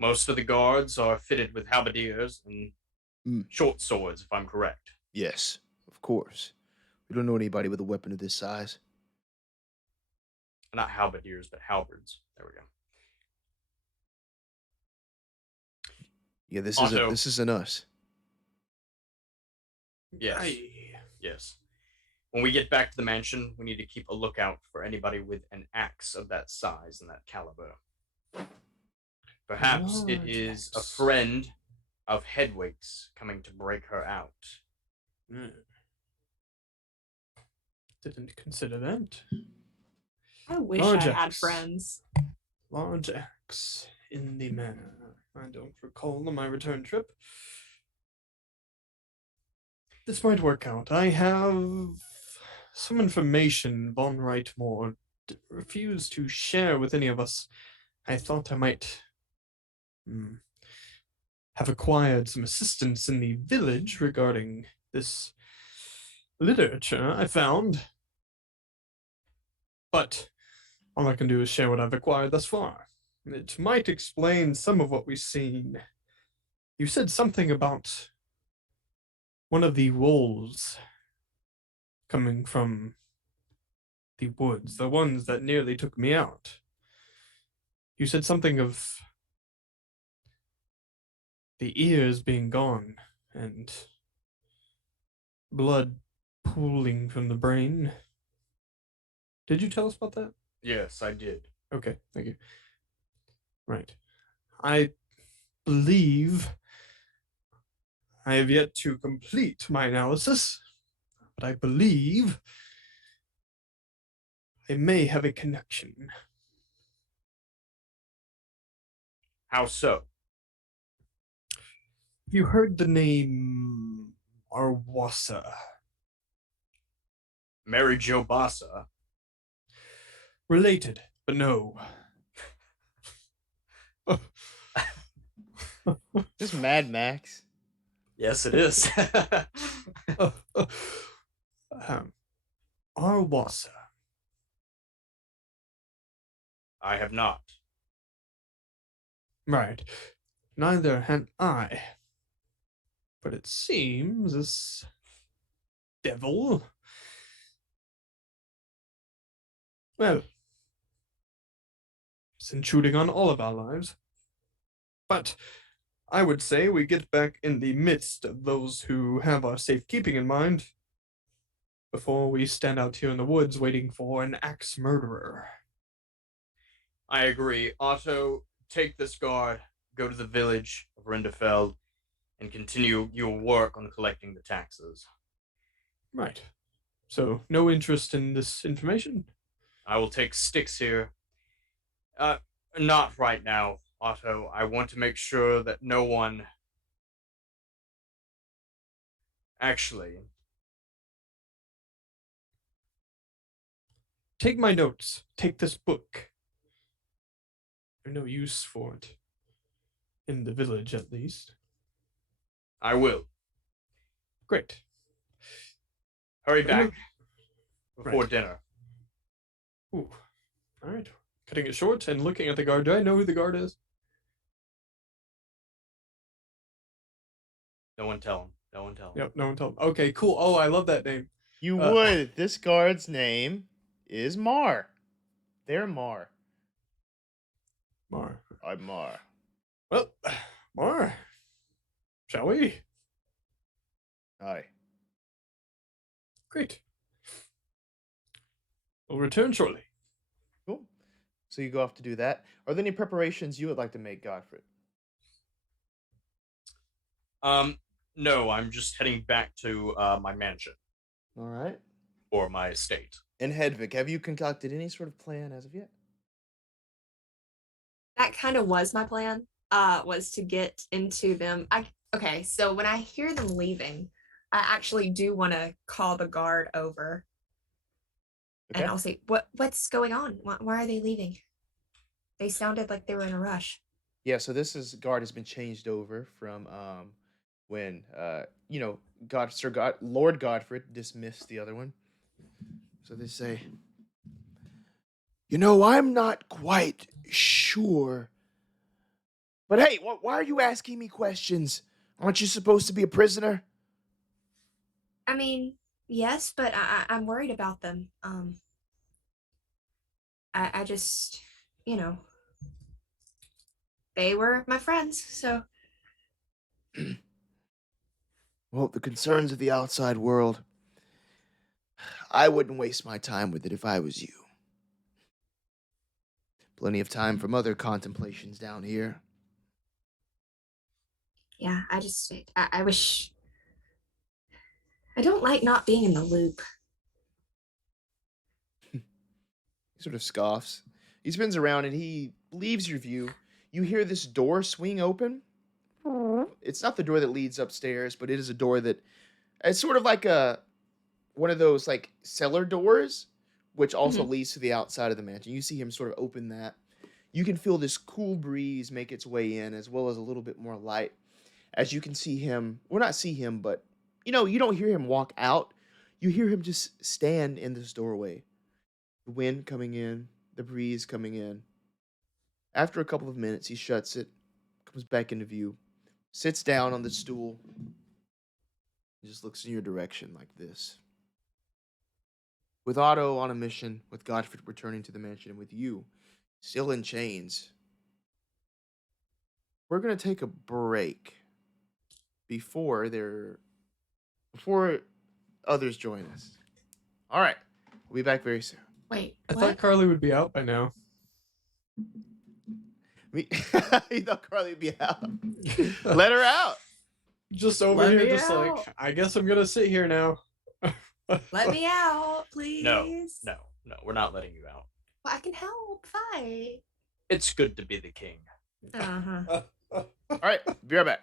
Most of the guards are fitted with halberdiers and short swords, if I'm correct. Yes, of course. We don't know anybody with a weapon of this size. Not halberdiers, but halberds. There we go. Yeah, Otto. this isn't us. Yes. Yes. When we get back to the mansion, we need to keep a lookout for anybody with an axe of that size and that caliber. Perhaps it is a friend of Hedwig's coming to break her out. Didn't consider that. I wish Large I had axe. friends. Large axe in the manor. I don't recall on my return trip. This might work out. I have some information Von Reitmore refused to share with any of us. I thought I might have acquired some assistance in the village regarding this literature I found. But all I can do is share what I've acquired thus far. It might explain some of what we've seen. You said something about one of the wolves coming from the woods, the ones that nearly took me out. You said something of the ears being gone and blood pooling from the brain. Did you tell us about that? Yes, I did. Okay, thank you. Right. I believe I have yet to complete my analysis, but I believe I may have a connection. How so? You heard the name Arwasa. Mary Jo Bassa. Related, but no. This Mad Max. Yes, it is. Arwasa. I have not. Right. Neither had I. But it seems this devil, well, it's intruding on all of our lives. But I would say we get back in the midst of those who have our safekeeping in mind before we stand out here in the woods waiting for an axe murderer. I agree. Otto, take this guard, go to the village of Rinderfeld, and continue your work on collecting the taxes. Right. So, no interest in this information? I will take sticks here. Not right now, Otto. I want to make sure that no one... Actually... Take my notes. Take this book. There's no use for it. In the village, at least. I will. Great. Hurry back before Right. dinner. Ooh. All right. Cutting it short and looking at the guard. Do I know who the guard is? No one tell him. No one tell him. Yep, no one told him. Okay, cool. Oh, I love that name. You Uh, would. This guard's name is Mar. They're Mar. Mar. I'm Mar. Well, Mar. Shall we? Aye. Great. We'll return shortly. Cool. So you go off to do that. Are there any preparations you would like to make, Godfrid? No, I'm just heading back to my mansion All right. or my estate. And Hedwig, have you concocted any sort of plan as of yet? That kind of was my plan. Was to get into them. Okay, so when I hear them leaving, I actually do want to call the guard over. Okay. And I'll say, what's going on? Why are they leaving? They sounded like they were in a rush. Yeah, so guard has been changed over from when Lord Godfrid dismissed the other one. So they say, I'm not quite sure. But hey, why are you asking me questions? Aren't you supposed to be a prisoner? I mean, yes, but I'm worried about them. I just, they were my friends, so. Well, the concerns of the outside world, I wouldn't waste my time with it if I was you. Plenty of time from other contemplations down here. Yeah, I wish. I don't like not being in the loop. He sort of scoffs. He spins around and he leaves your view. You hear this door swing open. It's not the door that leads upstairs, but it is a door that it's sort of like one of those like cellar doors, which also leads to the outside of the mansion. You see him sort of open that. You can feel this cool breeze make its way in, as well as a little bit more light. As you can see him, well, not see him, but you don't hear him walk out. You hear him just stand in this doorway. The wind coming in, the breeze coming in. After a couple of minutes, he shuts it, comes back into view, sits down on the stool, and just looks in your direction like this. With Otto on a mission, with Godfrid returning to the mansion, and with you still in chains, we're going to take a break before others join us. All right. We'll be back very soon. Wait, I what? thought Carly would be out by now. You thought Carly would be out. Let her out. Just over Let here, me just out. like, I guess I'm gonna sit here now. Let me out, please. No, we're not letting you out. Well, I can help fight. It's good to be the king. Uh-huh. All right. Be right back.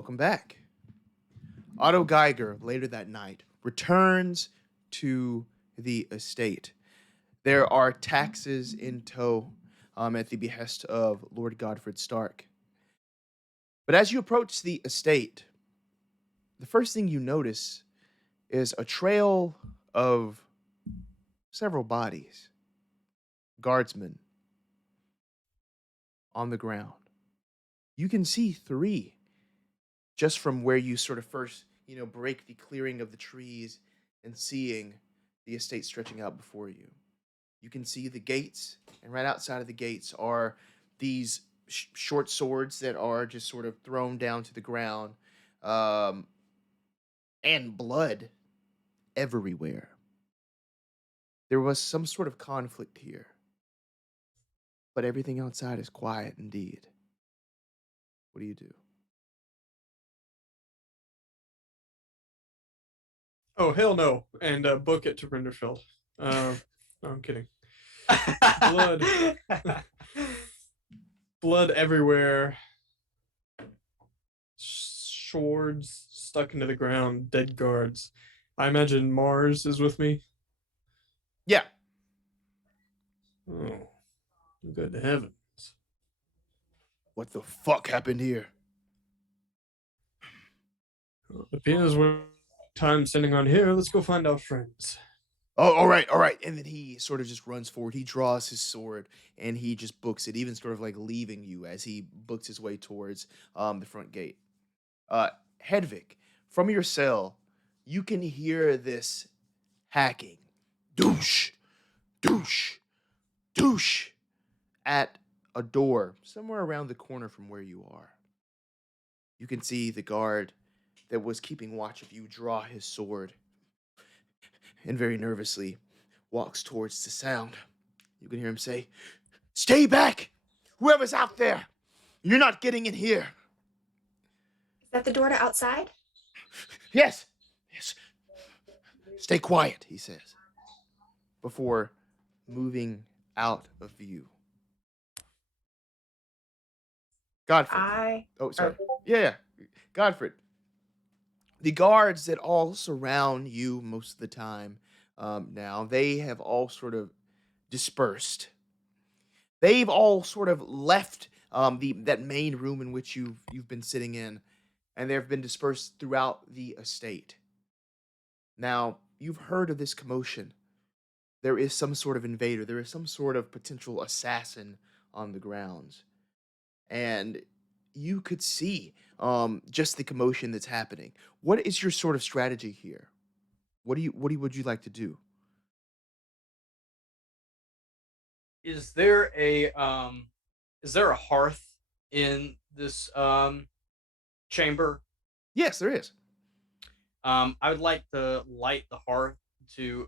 Welcome back. Otto Geiger, later that night, returns to the estate. There are taxes in tow at the behest of Lord Godfrid Stark. But as you approach the estate, the first thing you notice is a trail of several bodies, guardsmen, on the ground. You can see 3 just from where you sort of first, break the clearing of the trees and seeing the estate stretching out before you. You can see the gates, and right outside of the gates are these short swords that are just sort of thrown down to the ground, and blood everywhere. There was some sort of conflict here, but everything outside is quiet indeed. What do you do? Oh, hell no. And book it to Renderfield. No, I'm kidding. Blood. Blood everywhere. Swords stuck into the ground. Dead guards. I imagine Mars is with me. Yeah. Oh, good heavens. What the fuck happened here? Well, it appears we're time sending on here. Let's go find our friends. Oh, all right, all right. And then he sort of just runs forward. He draws his sword and he just books it, even sort of like leaving you as he books his way towards the front gate. Hedwig, from your cell, you can hear this hacking. Douche, douche, douche at a door somewhere around the corner from where you are. You can see the guard that was keeping watch of you draw his sword and very nervously walks towards the sound. You can hear him say, "Stay back! Whoever's out there! You're not getting in here!" Is that the door to outside? Yes, yes. Stay quiet, he says, before moving out of view. Godfrid. Oh, sorry. Yeah. Godfrid. The guards that all surround you most of the time now, they have all sort of dispersed. They've all sort of left that main room in which you've been sitting in, and they've been dispersed throughout the estate. Now, you've heard of this commotion. There is some sort of invader. There is some sort of potential assassin on the grounds. And you could see just the commotion that's happening. What is your sort of strategy here? What would you like to do? Is there a hearth in this chamber? Yes, there is. I would like to light the hearth to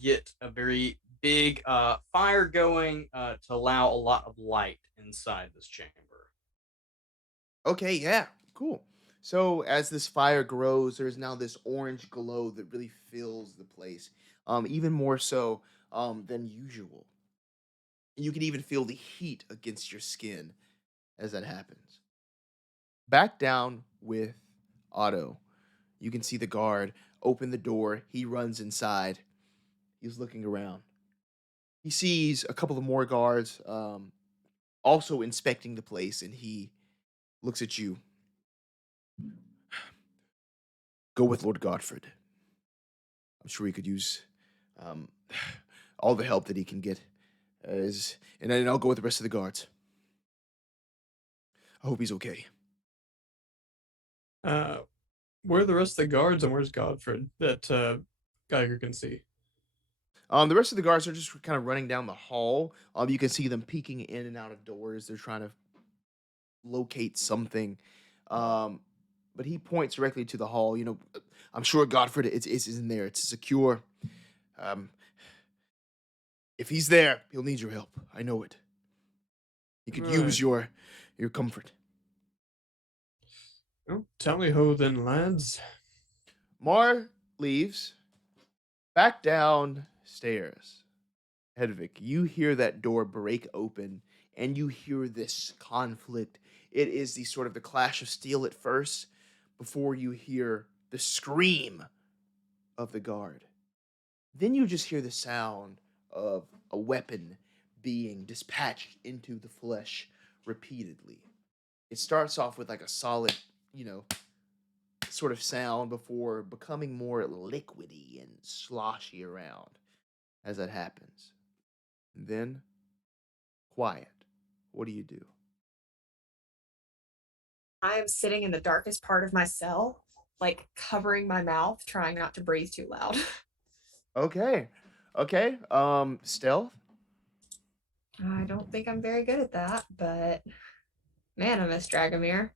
get a very big fire going to allow a lot of light inside this chamber. Okay, yeah, cool. So as this fire grows, there's now this orange glow that really fills the place, even more so than usual. You can even feel the heat against your skin as that happens. Back down with Otto. You can see the guard open the door. He runs inside. He's looking around. He sees a couple of more guards also inspecting the place, and he looks at you. Go with Lord Godfrid. I'm sure he could use all the help that he can get. And then I'll go with the rest of the guards. I hope he's okay. Where are the rest of the guards, and where's Godfrid that Geiger can see? The rest of the guards are just kind of running down the hall. You can see them peeking in and out of doors. They're trying to locate something. But he points directly to the hall. I'm sure Godfrid is in there. It's secure. If he's there, he'll need your help. I know it. He could use your comfort. Well, tell me who then, lads. Mar leaves. Back downstairs. Hedwig, you hear that door break open, and you hear this conflict. It is the clash of steel at first, before you hear the scream of the guard. Then you just hear the sound of a weapon being dispatched into the flesh repeatedly. It starts off with like a solid, sort of sound before becoming more liquidy and sloshy around as that happens. And then, quiet. What do you do? I am sitting in the darkest part of my cell, like covering my mouth, trying not to breathe too loud. Okay. Okay. Stealth? I don't think I'm very good at that, but man, I miss Dragomir.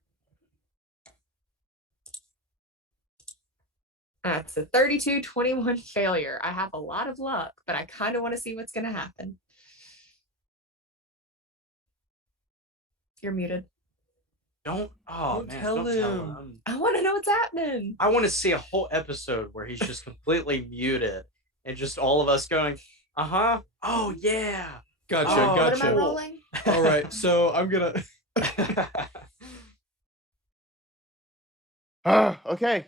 That's a 32-21 failure. I have a lot of luck, but I kind of want to see what's going to happen. You're muted. Don't Don't man, tell don't tell him. him. I want to know what's happening. I want to see a whole episode where he's just completely muted and just all of us going, uh-huh. Oh yeah. Gotcha, Oh, What am I gotcha. rolling? All right, so I'm gonna. Okay.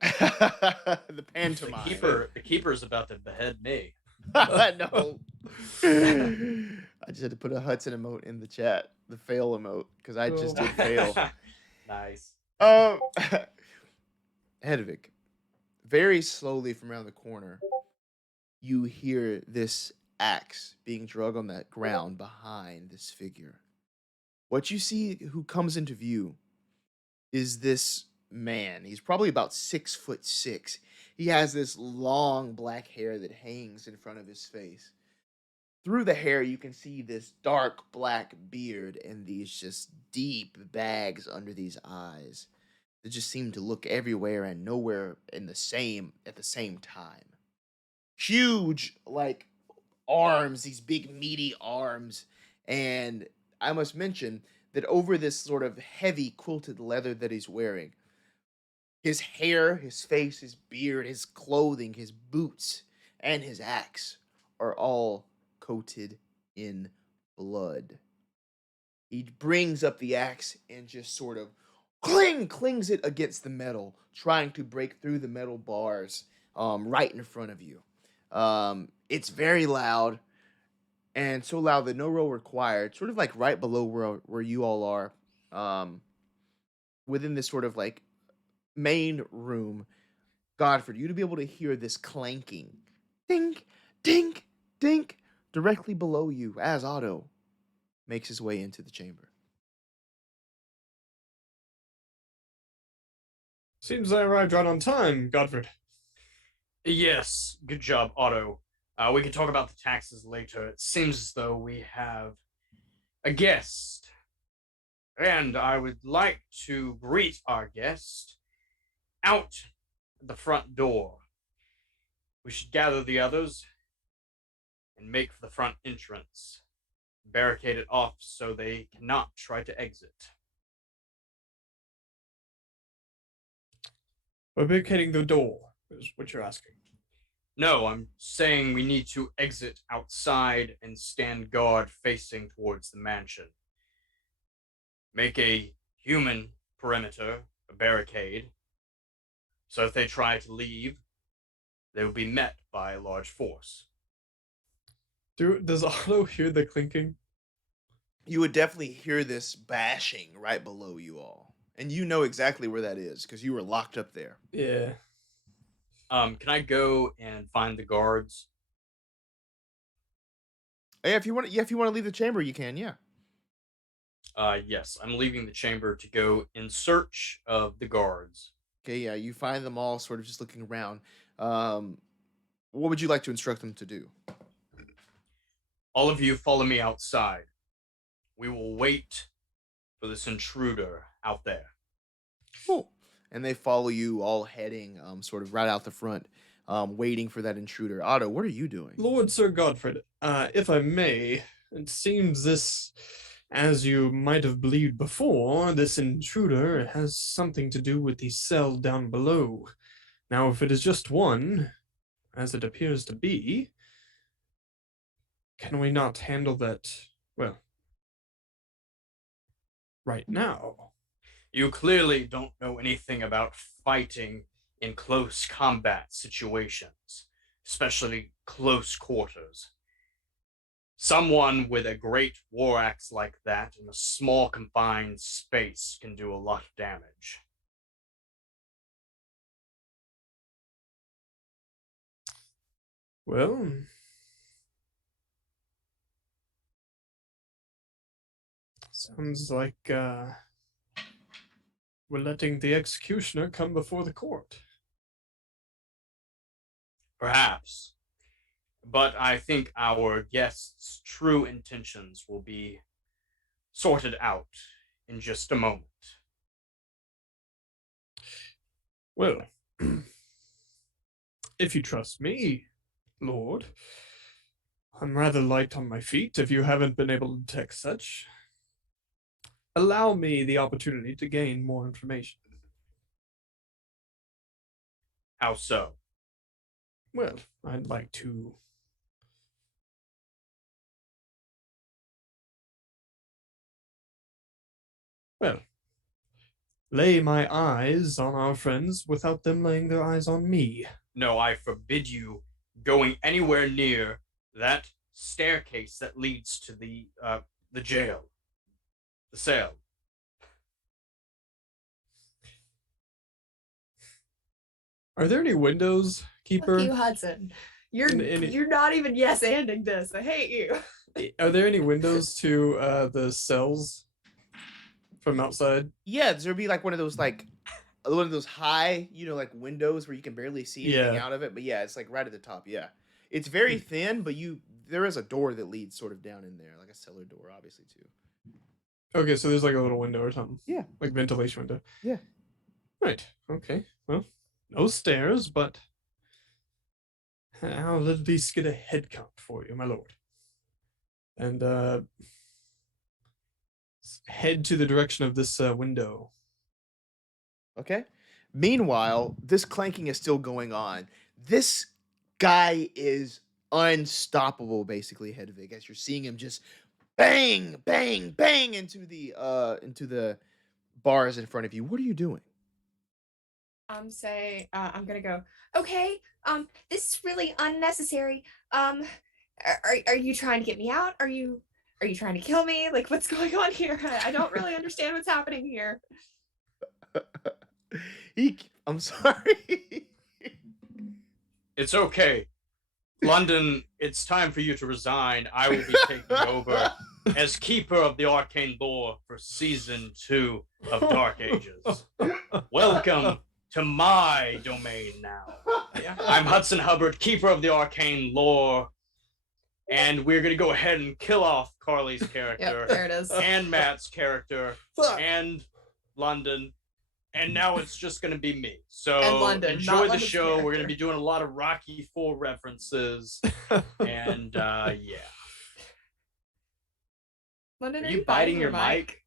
The pantomime. the keeper's about to behead me. No. I just had to put a Hudson emote in the chat, the fail emote, because I just did fail. Nice. Hedwig, very slowly from around the corner, you hear this axe being drug on that ground behind this figure. What you see who comes into view is this man. He's probably about 6'6". He has this long black hair that hangs in front of his face. Through the hair, you can see this dark black beard and these just deep bags under these eyes that just seem to look everywhere and nowhere at the same time. Huge, like, arms, these big meaty arms. And I must mention that over this sort of heavy quilted leather that he's wearing, his hair, his face, his beard, his clothing, his boots, and his axe are all coated in blood. He brings up the axe and just sort of clings it against the metal, trying to break through the metal bars right in front of you. It's very loud, and so loud that no roll required, sort of like right below where you all are, within this sort of like main room. Godfrid, you to be able to hear this clanking, dink, dink, dink, directly below you as Otto makes his way into the chamber. Seems I arrived right on time, Godfrid. Yes, good job, Otto. We can talk about the taxes later. It seems as though we have a guest. And I would like to greet our guest out the front door. We should gather the others and make for the front entrance. Barricade it off so they cannot try to exit. We're barricading the door, is what you're asking. No, I'm saying we need to exit outside and stand guard facing towards the mansion. Make a human perimeter, a barricade, so if they try to leave, they will be met by a large force. Does Otto hear the clinking? You would definitely hear this bashing right below you all. And you know exactly where that is because you were locked up there. Yeah. Can I go and find the guards? Yeah, if you want to leave the chamber, you can, yeah. Yes, I'm leaving the chamber to go in search of the guards. Okay, yeah, you find them all sort of just looking around. What would you like to instruct them to do? All of you follow me outside. We will wait for this intruder out there. Cool. And they follow you all heading sort of right out the front, waiting for that intruder. Otto, what are you doing? Lord Sir Godfrid, if I may, it seems this, as you might have believed before, this intruder has something to do with the cell down below. Now, if it is just one, as it appears to be, can we not handle that, well, right now? You clearly don't know anything about fighting in close combat situations, especially close quarters. Someone with a great war axe like that in a small confined space can do a lot of damage. Well, sounds like we're letting the executioner come before the court. Perhaps. But I think our guest's true intentions will be sorted out in just a moment. Well, if you trust me, Lord, I'm rather light on my feet if you haven't been able to detect such. Allow me the opportunity to gain more information. How so? Well, I'd like to lay my eyes on our friends without them laying their eyes on me. No, I forbid you going anywhere near that staircase that leads to the jail, the cell. Are there any windows, Keeper? Fuck you, Hudson. You're Any- you're not even yes-anding this. I hate you. Are there any windows to the cells from outside? Yeah, there'd be like one of those high, like windows where you can barely see anything Yeah. out of it. But yeah, it's like right at the top. Yeah, it's very thin, but there is a door that leads sort of down in there, like a cellar door, obviously too. Okay, so there's like a little window or something. Yeah. Like ventilation window. Yeah. Right. Okay. Well, no stairs, but I'll at least get a head count for you, my lord. And head to the direction of this window. Okay. Meanwhile, this clanking is still going on. This guy is unstoppable, basically, Hedwig, as you're seeing him just bang, bang, bang into the bars in front of you. What are you doing? I'm gonna go, okay, this is really unnecessary. Are you trying to get me out? Are you trying to kill me? Like, what's going on here? I don't really understand what's happening here. I'm sorry. It's okay. London, it's time for you to resign. I will be taking over as keeper of the arcane lore for season 2 of Dark Ages. Welcome to my domain now. I'm Hudson Hubbard, keeper of the arcane lore, and we're gonna go ahead and kill off Carly's character, Yep, there it is. and Matt's character, and London, and now it's just gonna be me. So And London, enjoy not the London's show. We're gonna character. be doing a lot of Rocky IV references, and yeah. London, Are you biting your mic?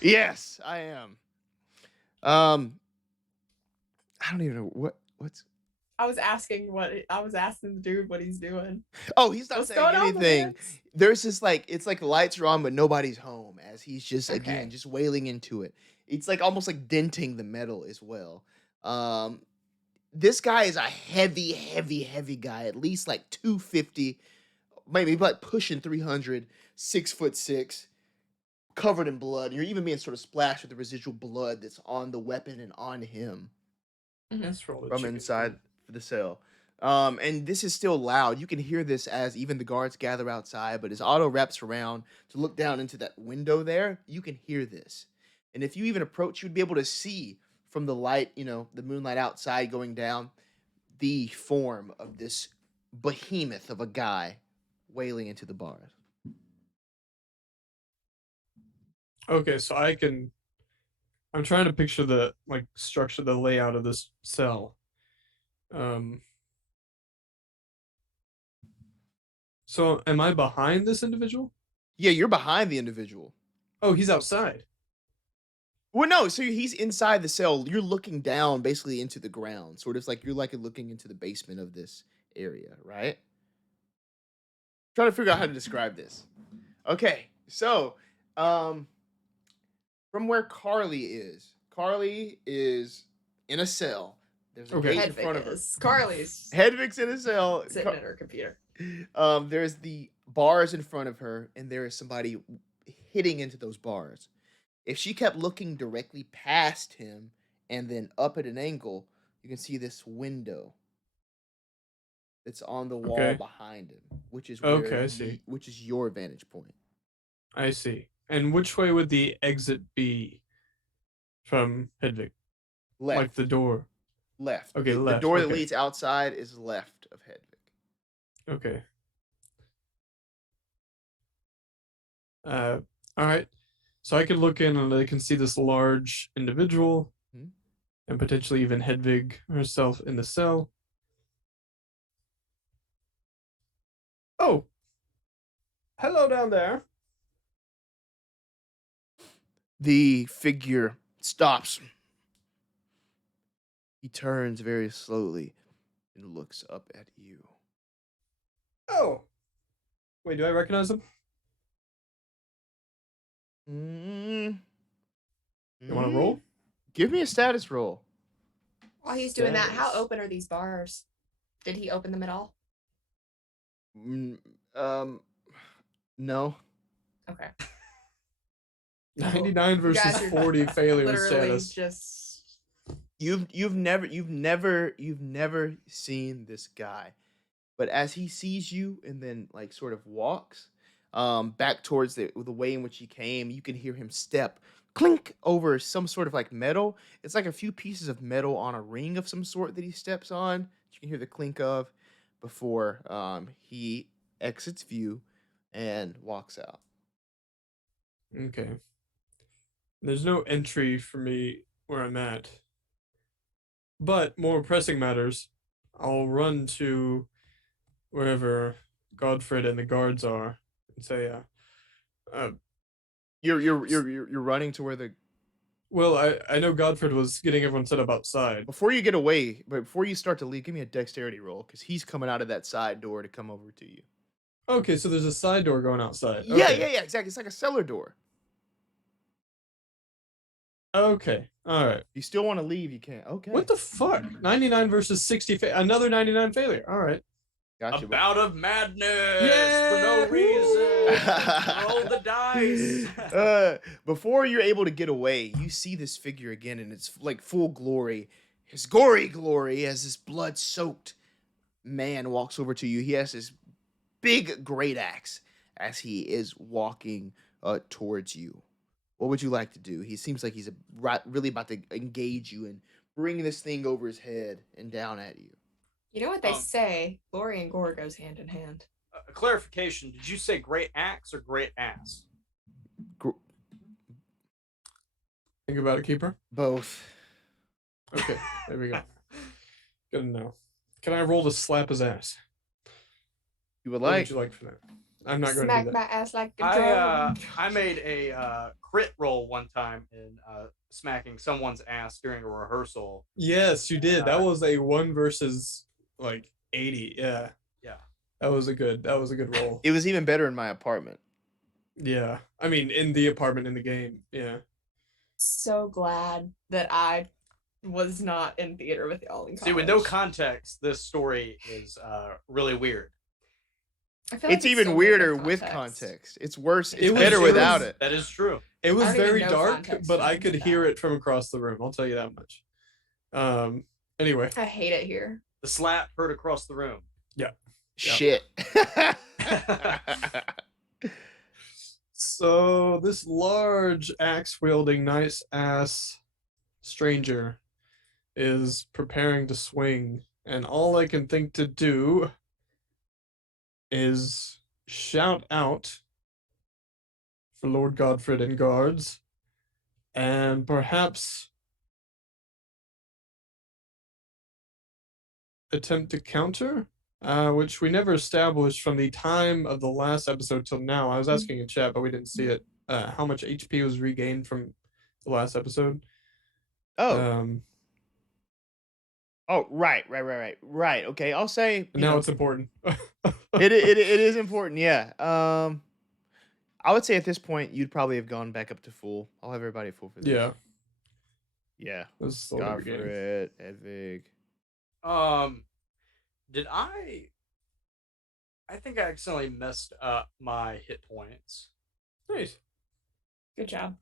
Yes, I am. I don't even know what's. I was asking the dude what he's doing. Oh, he's not What's saying going on, anything. man? There's this it's like the lights are on, but nobody's home as he's just again Okay. just wailing into it. It's like almost like denting the metal as well. This guy is a heavy, heavy, heavy guy, at least like 250, maybe like pushing 300, 6'6", covered in blood. You're even being sort of splashed with the residual blood that's on the weapon and on him Let's roll the from chicken. inside the cell. And this is still loud. You can hear this as even the guards gather outside, but as Otto wraps around to look down into that window there, you can hear this. And if you even approach, you'd be able to see from the light, the moonlight outside going down, the form of this behemoth of a guy wailing into the bars. Okay, so I'm trying to picture the structure, the layout of this cell. So am I behind this individual? Yeah, you're behind the individual. Oh, he's outside. Well, no, so he's inside the cell. You're looking down basically into the ground, sort of like you're looking into the basement of this area, right? Trying to figure out how to describe this. Okay, so from where Carly is in a cell. There's a Okay. gate in Hedwig front of her. is. Carly's Hedwig's in a cell. sitting at her computer. There's the bars in front of her, and there is somebody hitting into those bars. If she kept looking directly past him and then up at an angle, you can see this window that's on the wall Okay. behind him, which is Okay, I see. which is your vantage point. I see. And which way would the exit be from Hedwig? Left, Like the door. left. Okay, The left, door that okay. leads outside is left of Hedwig. Okay. All right. So I can look in and I can see this large individual Mhm. and potentially even Hedwig herself in the cell. Oh. Hello down there. The figure stops. He turns very slowly and looks up at you. Oh. Wait, do I recognize him? Mm. You want to roll? Give me a status roll. While he's doing that, how Status. open are these bars? Did he open them at all? No. Okay. 99 You versus guys are 40 failure Literally status. just You've never seen this guy, but as he sees you and then like sort of walks back towards the way in which he came, you can hear him step clink over some sort of like metal. It's like a few pieces of metal on a ring of some sort that he steps on. You can hear the clink of before he exits view and walks out. Okay. There's no entry for me where I'm at. But more pressing matters, I'll run to wherever Godfrid and the guards are and say, You're running to where the well, I know Godfrid was getting everyone set up outside. before you get away, but before you start to leave, give me a dexterity roll because he's coming out of that side door to come over to you. Okay, so there's a side door going outside. Yeah, Okay. yeah, exactly. It's like a cellar door. Okay, all right. If you still want to leave, you can. Okay. What the fuck? 99 versus 60. Another 99 failure. All right. Gotcha. A bout of madness Yeah! for no reason. Roll the dice. Before you're able to get away, you see this figure again, and it's like full glory. His gory glory as this blood-soaked man walks over to you. He has this big great axe as he is walking towards you. What would you like to do? He seems like he's really about to engage you and bring this thing over his head and down at you. you know what they say, glory and gore goes hand in hand. A clarification: did you say great axe or great ass? Think about it, Keeper. Both. Okay, there we go. Good to know. Can I roll to slap his ass? You would What like? would you like for that? I'm not going to Smack do my that. ass like a drum. I made a crit roll one time in smacking someone's ass during a rehearsal. Yes, you did. That was a 1 versus like 80. Yeah. Yeah. That was a good roll. It was even better in my apartment. Yeah. I mean, in the apartment in the game. Yeah. So glad that I was not in theater with y'all in college. See, with no context, this story is really weird. I feel like It's even so good weirder with context. It's worse. It's It was- better it without was- it. That is true. It was I don't even very know dark, context but I when could did hear that. it from across the room. I'll tell you that much. Anyway. I hate it here. The slap heard across the room. Shit. So this large axe wielding nice ass stranger is preparing to swing, and all I can think to do is shout out for Lord Godfrid and guards, and perhaps attempt to counter, which we never established from the time of the last episode till now. I was asking in chat, but we didn't see it. How much HP was regained from the last episode? Oh. Right. Okay, I'll say. And now it's important. It is important. Yeah. I would say at this point you'd probably have gone back up to full. I'll have everybody full for this. Yeah. Yeah. This is slowly regaining. Godfrid, Hedwig. Did I think I accidentally messed up my hit points. Nice. Good job.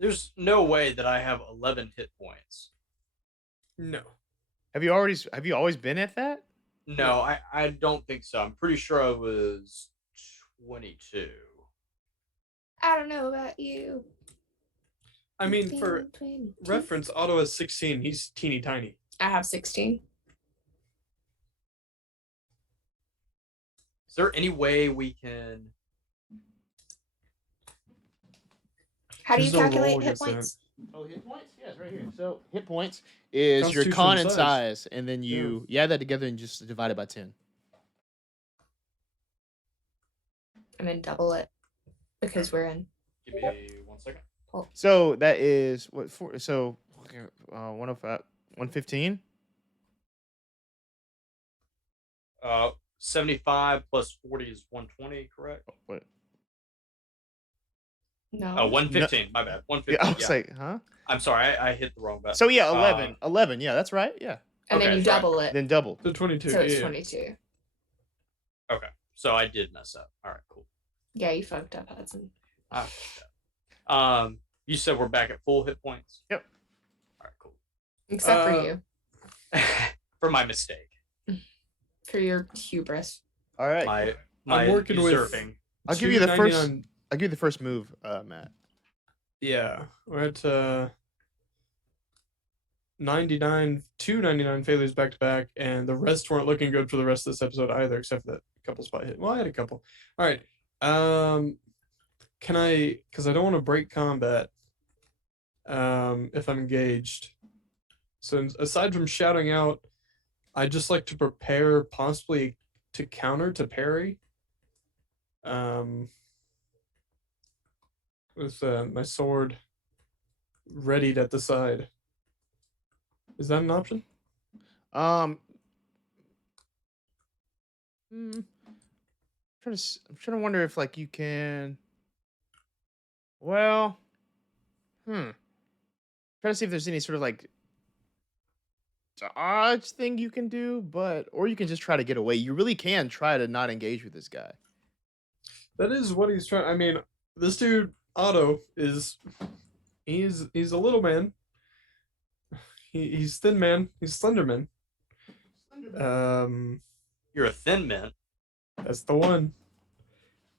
There's no way that I have 11 hit points. No. Have you always been at that? No, I don't think so. I'm pretty sure I was 22. I don't know about you. I mean, for 22. reference, Otto has 16. He's teeny tiny. I have 16. Is there any way we can? How do you There's no roll calculate hit against that. points? Oh, hit points? Yeah, it's right here. So hit points is your Constitution con and and size. size, and then you add that together and just divide it by 10. And then double it because we're in. Give me 1 second. So that is what for? So 105, 115. 75 plus 40 is 120, correct? What? No. Oh, 115. My bad. 115. Yeah, I was like, huh? I'm sorry, I hit the wrong button. So yeah, 11. 11. Yeah, that's right. Yeah. and then okay, you sorry. double it. Then double. The 22. So it's yeah. 22. Okay, so I did mess up. All right, cool. Yeah, you fucked up, Hudson. I fucked up. You said we're back at full hit points. Yep. All right, cool. Except for you. For my mistake, For your hubris. All right. my I'm working with- usurping. I'll give you the first. 299 I'll give you the first move, Matt. Yeah, we're at 299 failures back to back, and the rest weren't looking good for the rest of this episode either, except for that couple spot hit. Well, I had a couple. All right. Can I? Because I don't want to break combat. If I'm engaged. So aside from shouting out, I just like to prepare possibly to counter to parry. With my sword readied at the side. Is that an option? I'm trying to wonder if like you can. Well, trying to see if there's any sort of like dodge thing you can do, or you can just try to get away. You really can try to not engage with this guy. That is what he's trying. I mean, this dude Otto he's a little man. He's thin man. He's slender man. You're a thin man. That's the one.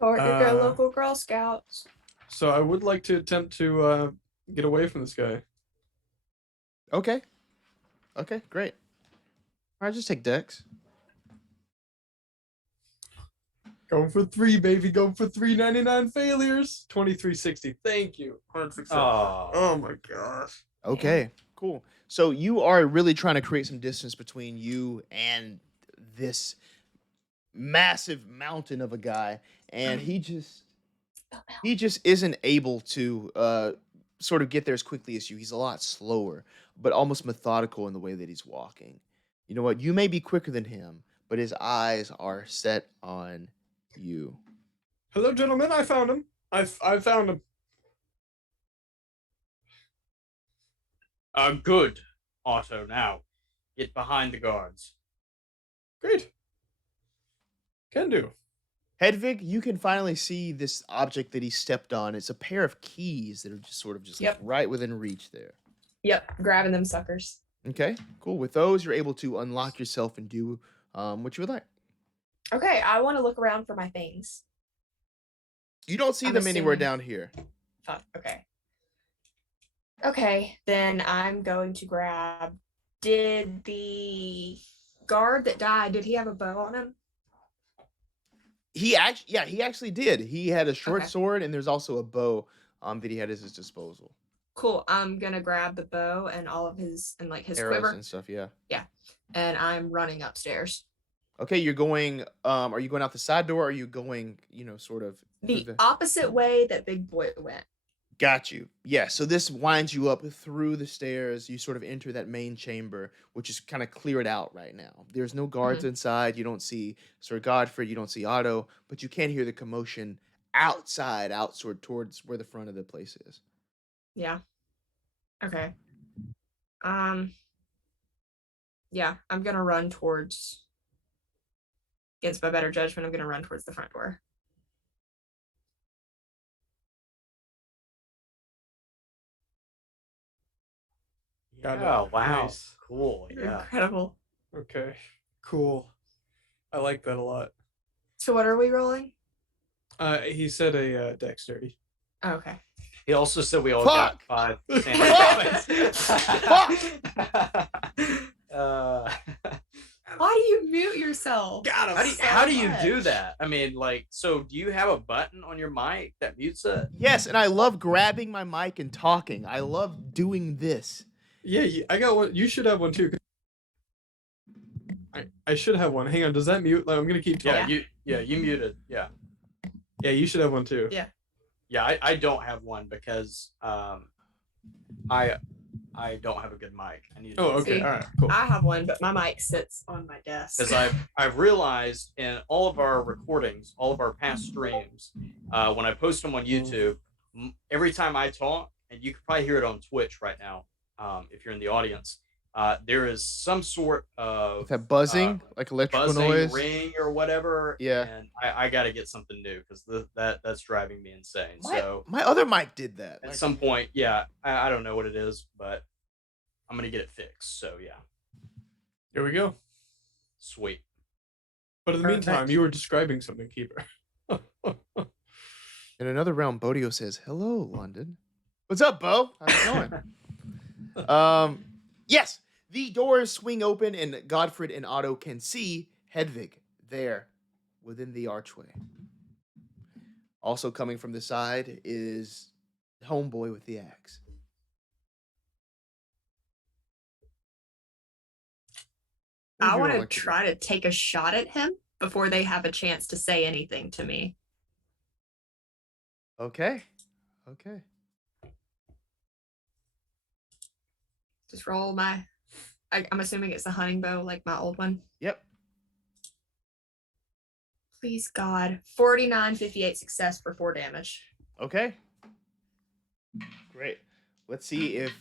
Or your Uh, local Girl Scouts. So I would like to attempt to get away from this guy. Okay. Okay, great. All right, just take Dex. Going for 3, baby. Going for 399 failures. 2360. Thank you. 100%. Oh, Oh my gosh. Okay, cool. So you are really trying to create some distance between you and this massive mountain of a guy, and he just isn't able to sort of get there as quickly as you. He's a lot slower, but almost methodical in the way that he's walking. You know what? You may be quicker than him, but his eyes are set on you. Hello, gentlemen. I found him. I found him. good, Otto. Now, get behind the guards. Great. Can do. Hedwig, you can finally see this object that he stepped on. It's a pair of keys that are just sort of just like Yep. right within reach there. Yep, grabbing them suckers. Okay, cool. With those, you're able to unlock yourself and do what you would like. Okay, I want to look around for my things. You don't see I'm them anywhere assuming- down here. Fuck, okay. Okay, then I'm going to grab. Did the guard that died, did he have a bow on him? He actually did. He had a short Okay. sword, and there's also a bow that he had at his disposal. Cool. I'm gonna grab the bow and all of his and like his Arrows quiver, and stuff. Yeah. and I'm running upstairs. Okay, you're going. Are you going out the side door? Or are you going? Sort of. through The opposite way that Big Boy went. Got you. Yeah, so this winds you up through the stairs. You sort of enter that main chamber, which is kind of cleared out right now. There's no guards inside. You don't see Sir Godfrid. You don't see Otto, but you can hear the commotion outside, outsward towards where the front of the place is. Yeah. Okay. Yeah, I'm gonna run towards. Against my better judgment, I'm gonna run towards the front door. Got it. Oh, wow. Nice. Cool. You're Yeah. incredible. Okay. Cool. I like that a lot. So what are we rolling? He said a dexterity. Oh, okay. He also said we all Fuck! got 5 Fuck! Why do you mute yourself? Got him. How do you much. do that? I mean, like, so do you have a button on your mic that mutes it? Yes, and I love grabbing my mic and talking. I love doing this. Yeah, I got one. You should have one too. I should have one. Hang on. Does that mute? Like, I'm gonna keep talking. You muted. Yeah. Yeah, you should have one too. Yeah. Yeah, I don't have one because I don't have a good mic. I need. Oh, okay. See, All right. Cool. I have one, but my mic sits on my desk. Because I've realized in all of our recordings, all of our past streams, when I post them on YouTube, every time I talk, and you can probably hear it on Twitch right now, if you're in the audience, there is some sort of That buzzing, like electrical buzzing noise. ring or whatever. Yeah. And I got to get something new because that's driving me insane. So My other mic did that. at Like, some point, yeah, I don't know what it is, but I'm gonna get it fixed. So yeah, Here we go. sweet. But in the Perfect. meantime, you were describing something, Keeper. in another realm, Bodio says, "Hello, London. What's up, Bo? How's it going?" Yes, the doors swing open, and Godfrid and Otto can see Hedwig there within the archway. Also coming from the side is Homeboy with the axe. I What would want you to like do? try to take a shot at him before they have a chance to say anything to me. Okay. Okay. Just roll my. I'm assuming it's the hunting bow, like my old one. Yep. Please God, 49-58 success for 4 damage. Okay. Great. Let's see if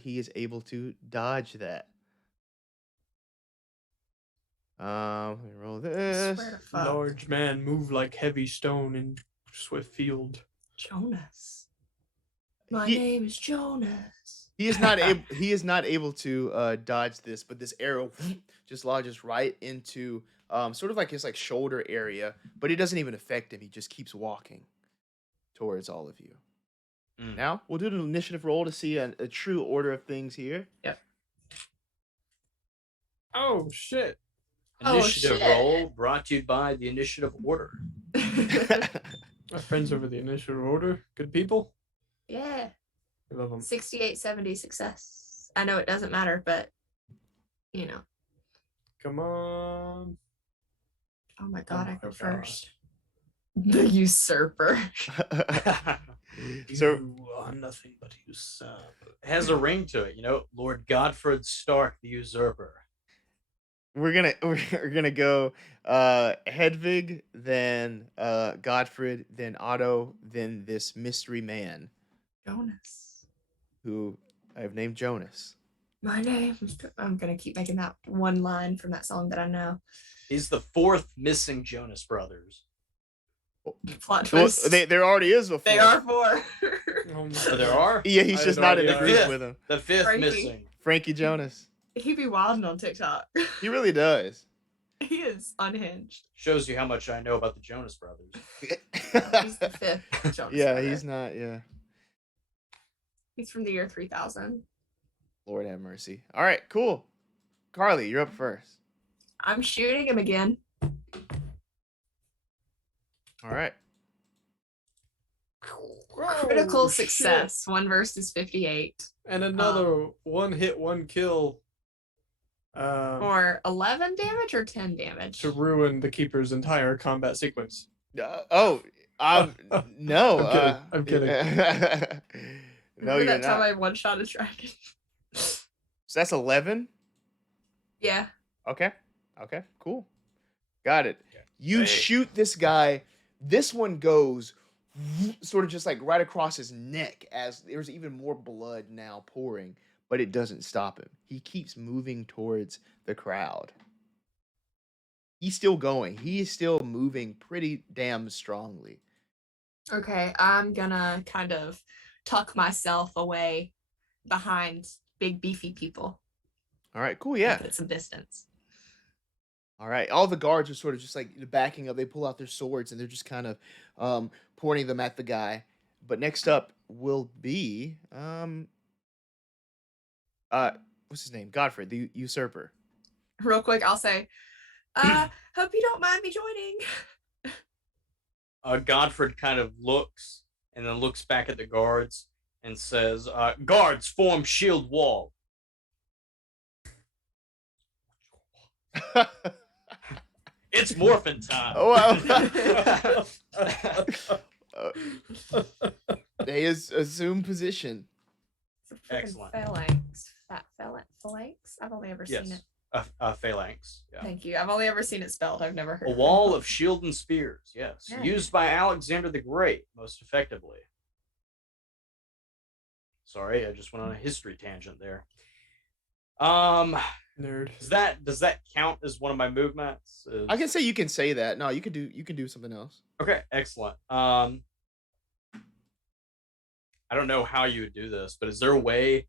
he is able to dodge that. Let me roll this. Swear to fuck. Large man move like heavy stone in swift field. Jonas. My He- name is Jonas. He is not able. He is not able to dodge this, but this arrow just lodges right into sort of like his like shoulder area, but it doesn't even affect him. He just keeps walking towards all of you. Mm. Now we'll do an initiative roll to see a true order of things here. Oh shit! Oh, Initiative shit. roll brought to you by the initiative order. My friends over the initiative order, good people. Yeah. We love them. 68-70 success. I know it doesn't matter, but you know. Come on. Oh my god, I my go God. first. The usurper. So- You are nothing but usurper. It has a ring to it, you know. Lord Godfrid Stark, the usurper. we're gonna go Hedwig, then Godfrid, then Otto, then this mystery man Jonas. who I have named Jonas. My name is. I'm gonna keep making that one line from that song that I know. He's the 4th missing Jonas brothers. Plot Well, twist. there already is a They fourth. are 4. Oh my So there God. are Yeah, he's I just had not no in the idea. group with him. the 5th Frankie. missing. Frankie Jonas. He be wilding on TikTok. He really does. He is unhinged. Shows you how much I know about the Jonas brothers. He's the 5th Jonas Yeah, brother. he's not. Yeah. He's from the year 3000. Lord have mercy. All right, cool. Carly, you're up first. I'm shooting him again. All right. Critical Oh, shit. success. 1 versus 58. And another one hit, one kill. Or 11 damage or 10 damage? To ruin the keeper's entire combat sequence. No. I'm kidding. No, Remember you're that time not. I one-shot a dragon? So that's 11. Yeah. Okay, cool. Got it. You Hey. shoot this guy. This one goes sort of just like right across his neck as there's even more blood now pouring, but it doesn't stop him. He keeps moving towards the crowd. He's still going. He is still moving pretty damn strongly. Okay, I'm gonna kind of tuck myself away behind big beefy people. All right, cool, yeah. Put some distance. All right, all the guards are sort of just like backing up. They pull out their swords and they're just kind of pointing them at the guy. But next up will be what's his name? Godfrid, the usurper. Real quick, I'll say, hope you don't mind me joining. Godfrid kind of looks and then looks back at the guards and says, guards, form shield wall. It's morphin' time. Oh, wow. They assume position. Excellent. Phalanx? I've only ever seen Yes. it. Phalanx. Yeah. Thank you. I've only ever seen it spelled. I've never heard A of wall it. of shield and spears, yes. Yeah. Used by Alexander the Great most effectively. Sorry, I just went on a history tangent there. Nerd. Does that count as one of my movements? I can say you can say that. No, you can do something else. Okay, excellent. I don't know how you would do this, but is there a way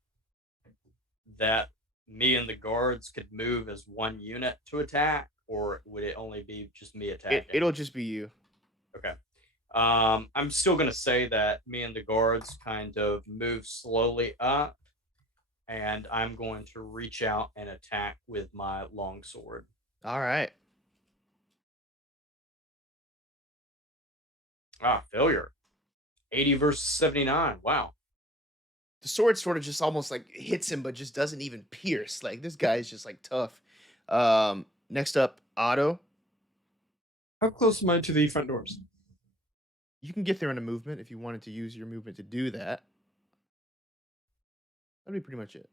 that me and the guards could move as one unit to attack, or would it only be just me attacking? It'll just be you. Okay. I'm still gonna say that me and the guards kind of move slowly up, and I'm going to reach out and attack with my longsword. All right. Failure. 80 versus 79. Wow. The sword sort of just almost like hits him, but just doesn't even pierce. Like this guy is just like tough. Next up, Otto. How close am I to the front doors? You can get there in a movement if you wanted to use your movement to do that. That'd be pretty much it.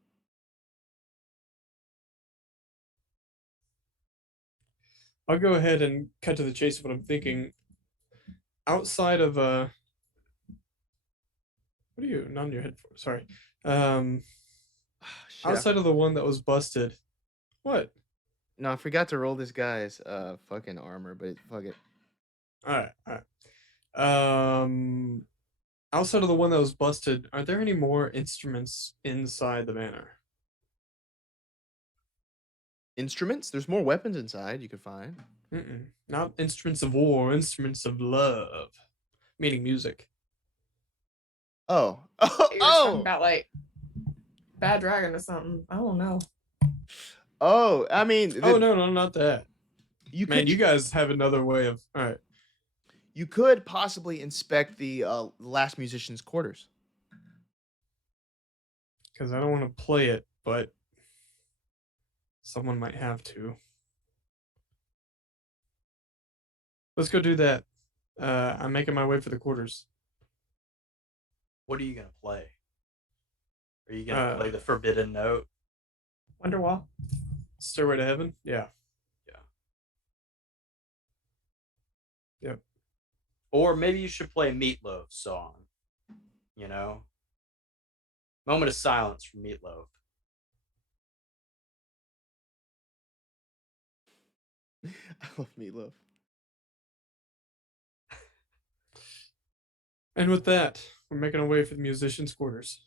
I'll go ahead and cut to the chase of what I'm thinking. Outside of what are you nodding your head for? Sorry. Shit, Outside of the one that was busted. What? No, I forgot to roll this guy's fucking armor, but fuck it. All right. Outside of the one that was busted, are there any more instruments inside the manor? Instruments? There's more weapons inside you could find. Not instruments of war, instruments of love, meaning music. Oh. You're talking Oh. about like Bad Dragon or something. I don't know. Oh, I mean, Oh no, not that. you Man, could you guys have another way of. All right. you could possibly inspect the last musician's quarters. Because I don't want to play it, but someone might have to. Let's go do that. I'm making my way for the quarters. What are you gonna play? Are you gonna play the Forbidden Note? Wonderwall. Stairway to Heaven? Yeah. Yep. Or maybe you should play Meatloaf's song. You know? Moment of silence for Meatloaf. I love Meatloaf. And with that, we're making our way for the musicians' quarters.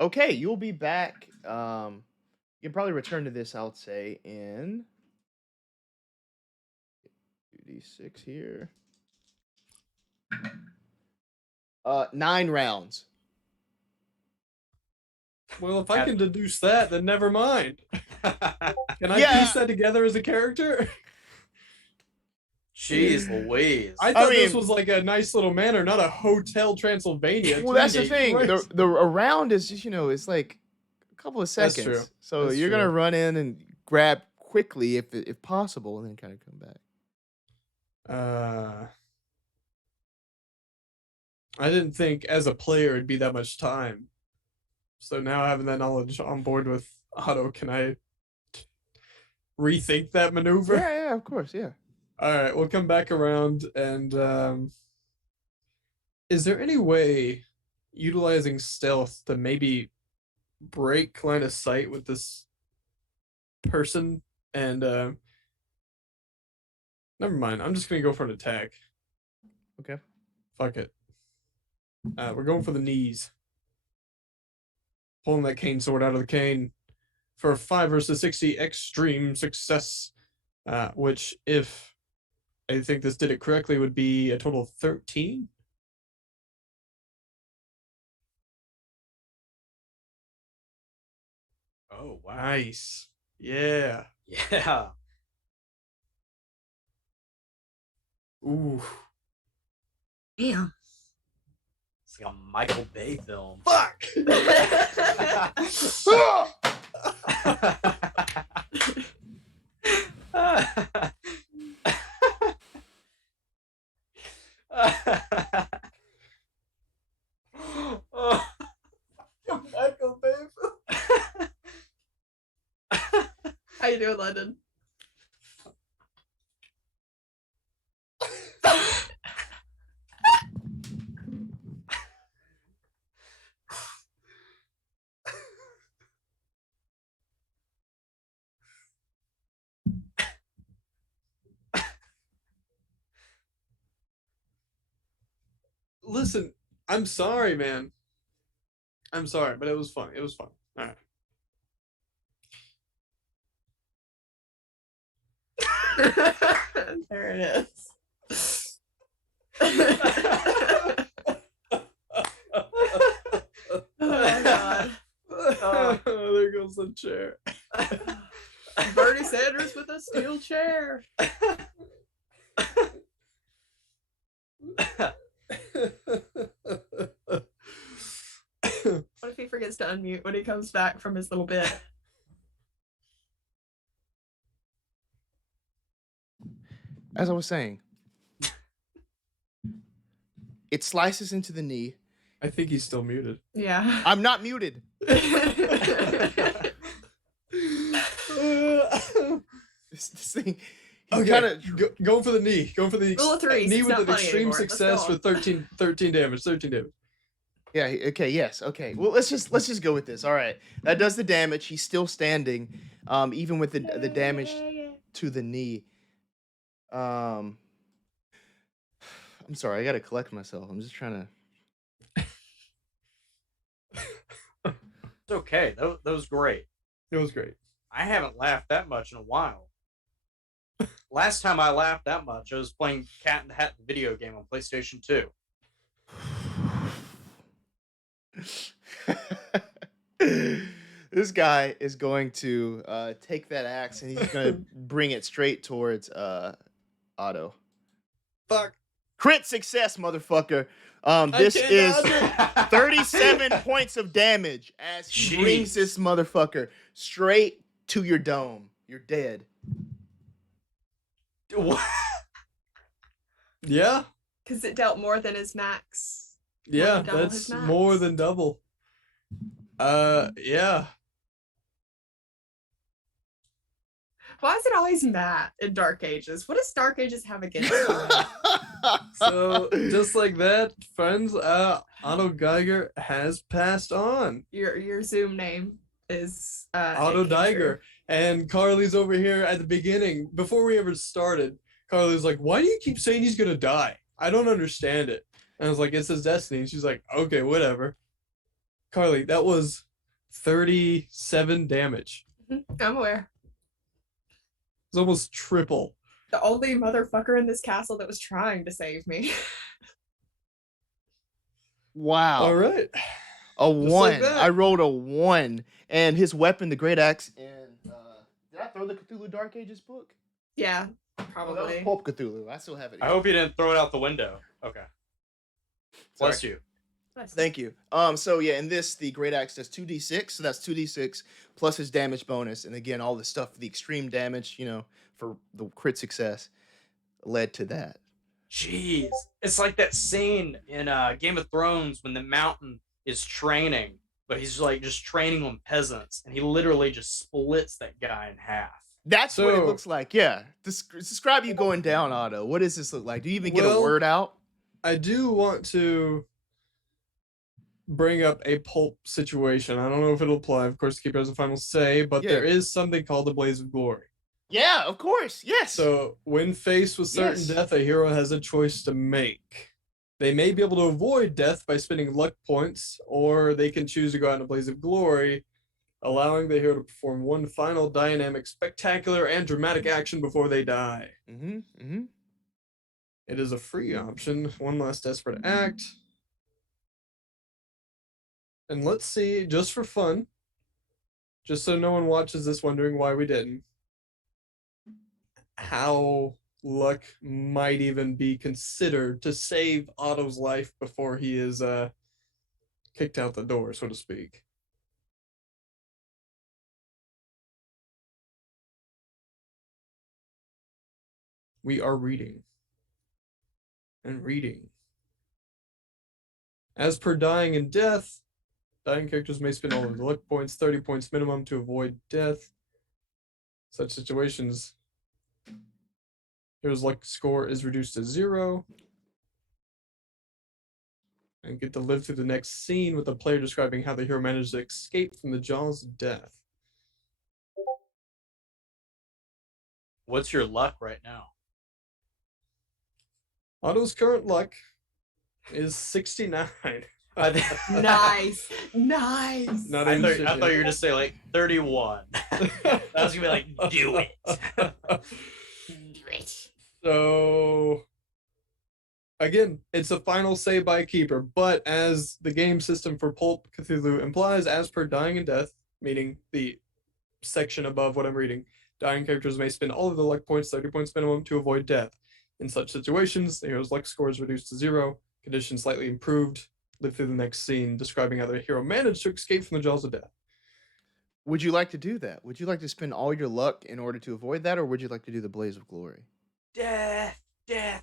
Okay, you'll be back. You can probably return to this, I would say, in 2d6 here. 9 rounds. Well, if I can deduce that, then never mind. Can I Yeah. piece that together as a character? Jeez Louise. I thought mean- this was like a nice little manor, not a Hotel Transylvania. Well, that's the Jesus thing. Christ. The around is just, it's like a couple of That's seconds. true. So That's you're gonna true. run in and grab quickly if possible, and then kind of come back. I didn't think as a player it'd be that much time. So now having that knowledge on board with Otto, can I rethink that maneuver? Yeah, of course, yeah. All right, we'll come back around and Is there any way utilizing stealth to maybe break line of sight with this person? And never mind. I'm just gonna go for an attack. Okay. Fuck it. We're going for the knees. Pulling that cane sword out of the cane for a 5 versus 60 extreme success. Which, if I think this did it correctly, would be a total of 13. Oh wow. Nice. Yeah. Yeah. Ooh. Damn. It's like a Michael Bay film. Fuck. Michael Bay. How you doing, London? Listen, I'm sorry, man. I'm sorry, but it was fun. It was fun. All right. There it is. Oh my god. Oh, there goes the chair. Bernie Sanders with a steel chair. What if he forgets to unmute when he comes back from his little bit? As I was saying, it slices into the knee. I think he's still muted. Yeah. I'm not muted. This thing. Okay, Kinda, going for the knee. Going for the Rule of threes, knee it's with not an funny extreme anymore. Let's success go for 13 damage. 13 damage. yeah. Okay. Yes. Okay. Well, let's just go with this. All right. That does the damage. He's still standing, even with the damage to the knee. I'm sorry. I gotta collect myself. I'm just trying to. It's okay. That was great. It was great. I haven't laughed that much in a while. Last time I laughed that much, I was playing Cat in the Hat, the video game on PlayStation 2. This guy is going to take that axe and he's going to bring it straight towards Otto. Fuck. Crit success, motherfucker. This can't is dodge it. 37 points of damage as he Jeez. brings this motherfucker straight to your dome. You're dead. What? Yeah. Because it dealt more than his max. Yeah, than double that's his max. more than double. Yeah. Why is it always Matt in Dark Ages? What does Dark Ages have against him? So just like that, friends, Otto Geiger has passed on. Your Zoom name is Otto Geiger. And Carly's over here at the beginning. Before we ever started, Carly's like, why do you keep saying he's gonna die? I don't understand it. And I was like, it's his destiny. And she's like, okay, whatever. Carly, that was 37 damage. I'm aware. It's almost triple. The only motherfucker in this castle that was trying to save me. Wow. All right. A Just 1. like that. I rolled a 1. And his weapon, the Great Axe, and did I throw the Cthulhu Dark Ages book? Yeah, Oh, that was probably. Pulp Cthulhu. I still have it I here. hope you didn't throw it out the window. Okay. Bless Sorry. you. Nice. Thank you. So yeah, in this, the Great Axe does 2d6, so that's 2d6 plus his damage bonus, and again, all the stuff, the extreme damage, for the crit success, led to that. Jeez. It's like that scene in Game of Thrones when the mountain is training, but he's like just training on peasants, and he literally just splits that guy in half. That's what it So- looks like. Yeah. Describe you going down, Otto. What does this look like? Do you even get a Well- word out? I do want to bring up a pulp situation. I don't know if it'll apply. Of course, keep it as a final say, but Yeah. there is something called the Blaze of Glory. Yeah, of course. Yes. So when faced with certain Yes. death, a hero has a choice to make. They may be able to avoid death by spending luck points, or they can choose to go out in a blaze of glory, allowing the hero to perform one final dynamic, spectacular, and dramatic action before they die. Mm-hmm. Mm-hmm. It is a free option. One last desperate act. And let's see, just for fun, just so no one watches this wondering why we didn't, how luck might even be considered to save Otto's life before he is kicked out the door, so to speak. We are reading and reading. As per dying and death, dying characters may spend all of the luck points, 30 points minimum, to avoid death. Such situations, hero's luck score is reduced to 0. And get to live through the next scene with the player describing how the hero managed to escape from the jaws of death. What's your luck right now? Otto's current luck is 69. Nice. Nice. Not I even thought shit you were yet. gonna say like 31. I was gonna be like, do it. Do it. So again, it's a final say by keeper, but as the game system for Pulp Cthulhu implies, as per dying and death, meaning the section above what I'm reading, dying characters may spend all of the luck points, 30 points minimum, to avoid death. In such situations, the hero's luck score is reduced to 0, condition slightly improved, live through the next scene, describing how the hero managed to escape from the jaws of death. Would you like to do that? Would you like to spend all your luck in order to avoid that, or would you like to do the Blaze of Glory? Death,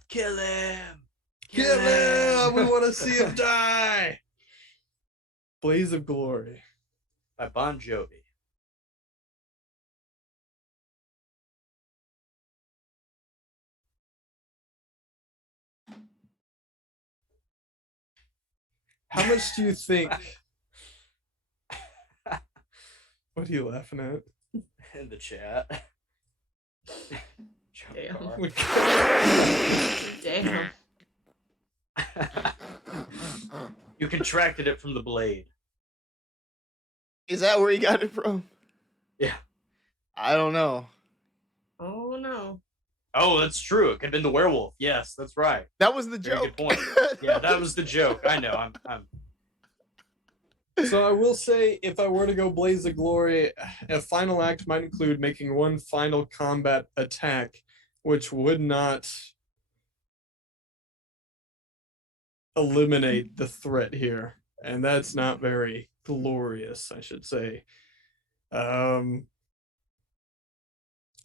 kill him. Kill him! We want to see him die! Blaze of Glory. By Bon Jovi. How much do you think? What are you laughing at? In the chat. Damn. Damn. You contracted it from the blade. Is that where he got it from? Yeah. I don't know. Oh no. Oh, that's true. It could have been the werewolf. Yes, that's right. That was the Very joke. good point. Yeah, that was the joke. I know. I'm So I will say, if I were to go Blaze of Glory, a final act might include making one final combat attack, which would not eliminate the threat here. And that's not very glorious, I should say.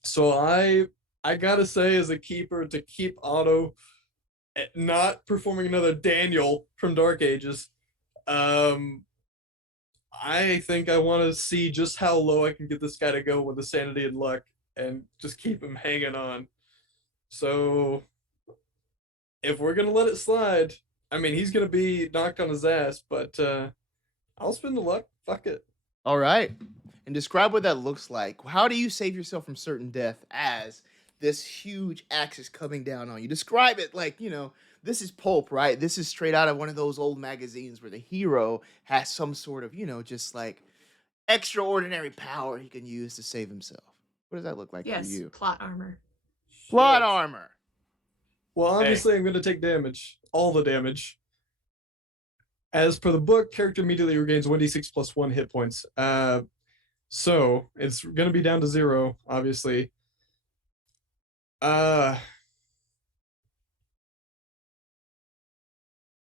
So I gotta say, as a keeper, to keep Otto not performing another Daniel from Dark Ages, I think I want to see just how low I can get this guy to go with the sanity and luck and just keep him hanging on. So if we're going to let it slide, I mean, he's going to be knocked on his ass, but I'll spend the luck. Fuck it. All right. And describe what that looks like. How do you save yourself from certain death as this huge axe is coming down on you? Describe it like, this is pulp, right? This is straight out of one of those old magazines where the hero has some sort of, just like extraordinary power he can use to save himself. What does that look like Yes. for you? Plot armor. Plot armor. Well, obviously, I'm going to take damage. All the damage. As per the book, character immediately regains 1d6 plus 1 hit points. So it's going to be down to 0, obviously.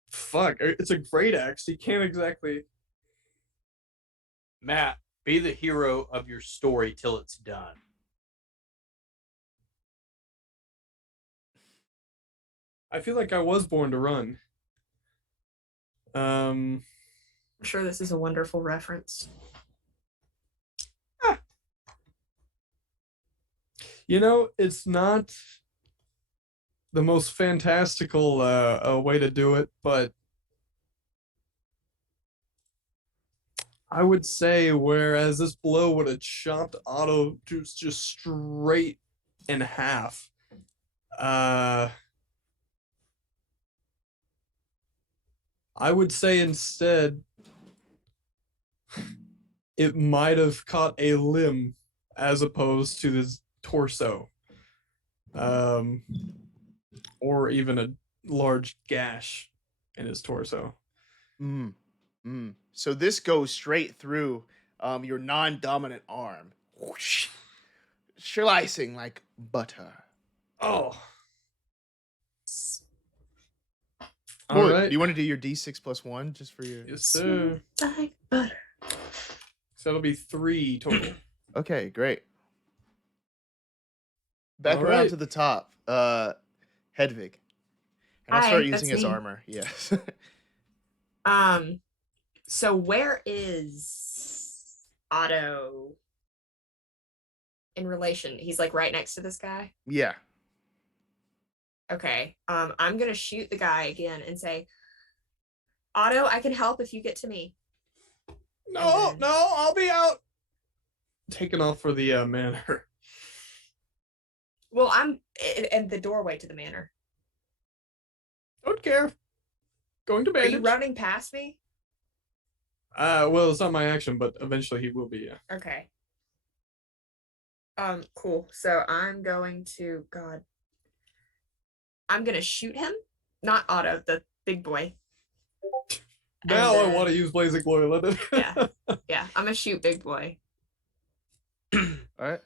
Fuck, it's a great axe. You can't exactly. Matt, be the hero of your story till it's done. I feel like I was born to run. I'm sure this is a wonderful reference. It's not the most fantastical way to do it, but I would say whereas this blow would have chopped Otto just straight in half. I would say instead it might have caught a limb as opposed to his torso. Or even a large gash in his torso. So this goes straight through your non-dominant arm. Whoosh. Slicing like butter. Oh. All All right. right. Do you want to do your D6 plus 1 just for your... Yes, sir. Like butter. So that'll be 3 total. Okay, great. Back All around right. to the top. Hedwig. And I'll Hi, start that's using his me. armor. Yes. So where is Otto in relation? He's like right next to this guy. Yeah. Okay. I'm gonna shoot the guy again and say, Otto, I can help if you get to me. No, I'll be out. Taking off for the manor. Well, I'm in the doorway to the manor. Don't care. Going to Are you bandage. running past me? Well, it's not my action, but eventually he will be. Yeah. Okay. Cool. So I'm going to I'm gonna shoot him, not Otto, the big boy. Now I then- want to use Blazing Glory. Let it. Yeah. Yeah, I'm gonna shoot big boy. All right.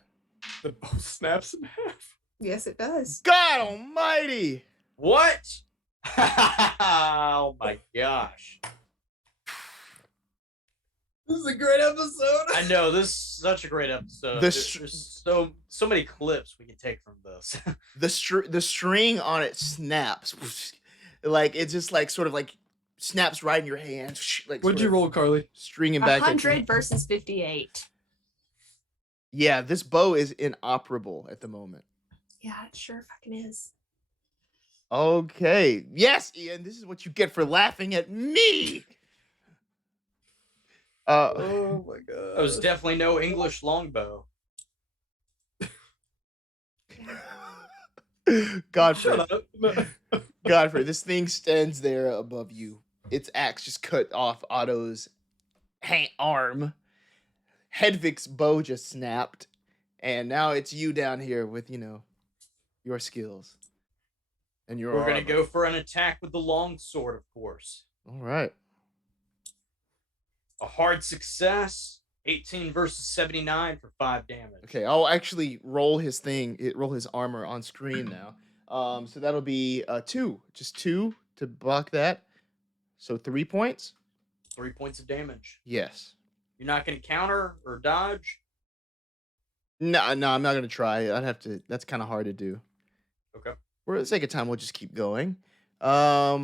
The bow snaps in half. Yes, it does. God almighty. What? Oh my gosh. This is a great episode. I know, this is such a great episode. The There's so many clips we can take from this. The string on it snaps. Like it just like sort of like snaps right in your hand. Like What'd sort you of roll, Carly? Stringing back. at you. 100 versus 58. Yeah, this bow is inoperable at the moment. Yeah, it sure fucking is. Okay. Yes, Ian, this is what you get for laughing at me. Oh my god. That was definitely no English longbow. Godfrey, Shut up. No. Godfrey, this thing stands there above you. Its axe just cut off Otto's arm. Hedwig's bow just snapped, and now it's you down here with, your skills. And your We're gonna armor. go for an attack with the long sword, of course. All right. A hard success. 18 versus 79 for 5 damage. Okay, I'll actually roll his armor on screen now. So that'll be 2, just 2 to block that. So 3 points. 3 points of damage. Yes. You're not gonna counter or dodge. No, I'm not gonna try. I'd have to. That's kind of hard to do. Okay. For the sake of time, we'll just keep going. Yeah.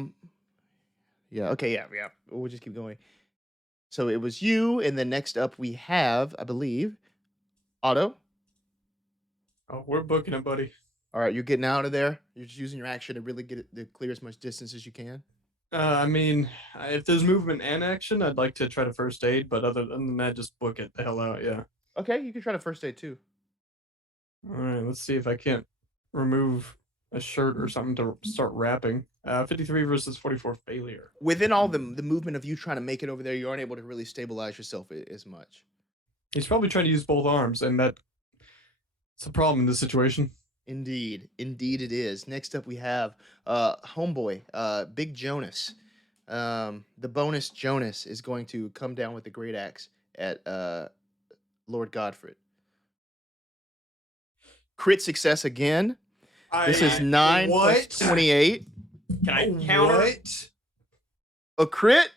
Okay. Yeah. We'll just keep going. So it was you, and then next up we have, I believe, Otto. Oh, we're booking it, buddy. All right, you're getting out of there. You're just using your action to really get it to clear as much distance as you can. I mean, if there's movement and action, I'd like to try to first aid, but other than that, just book it the hell out. Yeah. Okay, you can try to first aid too. All right. Let's see if I can't remove a shirt or something to start wrapping. 53 versus 44 failure. Within all the movement of you trying to make it over there, you aren't able to really stabilize yourself as much. He's probably trying to use both arms, and that's a problem in this situation. Indeed it is. Next up we have homeboy, Big Jonas. The bonus Jonas is going to come down with the great axe at Lord Godfrid. Crit success again. This is 9 plus 28. Can I counter What? A crit?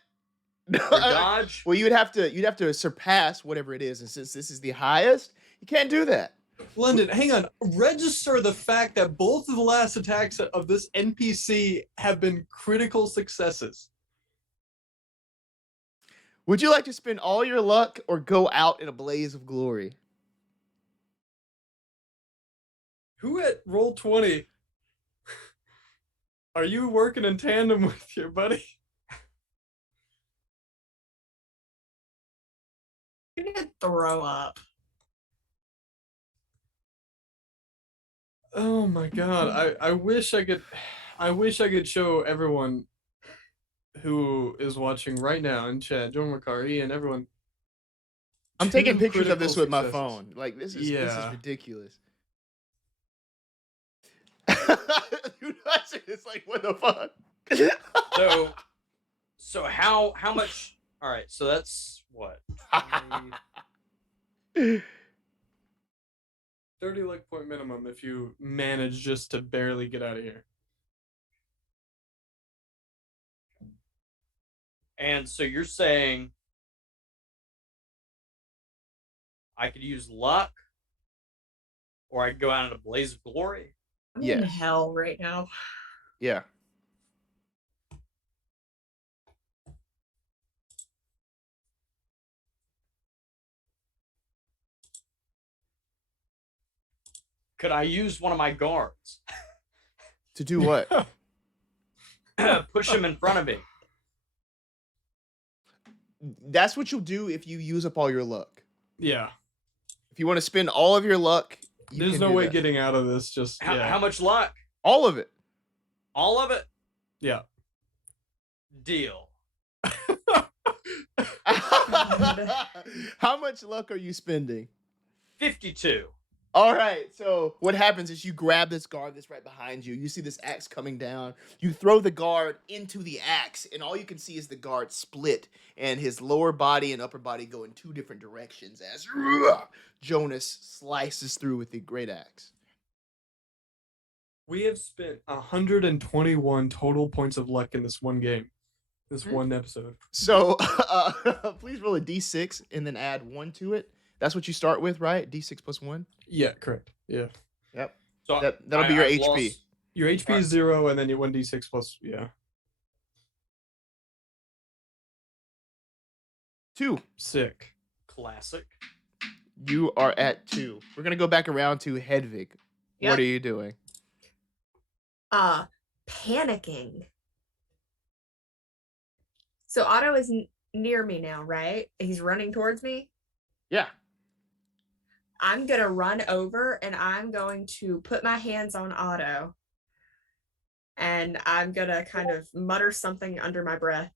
or dodge? Well, you'd have to surpass whatever it is, and since this is the highest, you can't do that. London, hang on. Register the fact that both of the last attacks of this NPC have been critical successes. Would you like to spend all your luck or go out in a blaze of glory? Who at roll 20 Are you working in tandem with your buddy? I'm gonna throw up. Oh my god. I wish I could show everyone who is watching right now in chat, Joe McCarty and everyone. I'm taking 2 pictures of this with my critical phone. Like this is Yeah. ridiculous. Dude, it's like what the fuck? So how much? All right, so that's what 30 luck point minimum if you manage just to barely get out of here. And so you're saying I could use luck, or I could go out in a blaze of glory. I'm in hell right now. Yeah. Could I use one of my guards? To do what? Push him in front of me. That's what you'll do if you use up all your luck. Yeah. If you want to spend all of your luck, There's no way getting out of this. Just How much luck? all of it. All of it? Yeah. Deal. How much luck are you spending? 52. All right. So what happens is you grab this guard that's right behind you. You see this axe coming down. You throw the guard into the axe, and all you can see is the guard split, and his lower body and upper body go in 2 different directions as Jonas slices through with the great axe. We have spent 121 total points of luck in this one game. This one episode. So please roll a d6 and then add 1 to it. That's what you start with, right? D6 plus 1? Yeah, correct. Yeah. Yep. So That'll be your I've HP. lost- Your HP is 0, and then you 1d6 plus, yeah. 2. Sick. Classic. You are at 2. We're going to go back around to Hedwig. Yep. What are you doing? Panicking. So Otto is near me now, right? He's running towards me. Yeah. I'm gonna run over and I'm going to put my hands on Otto, and I'm gonna kind of mutter something under my breath.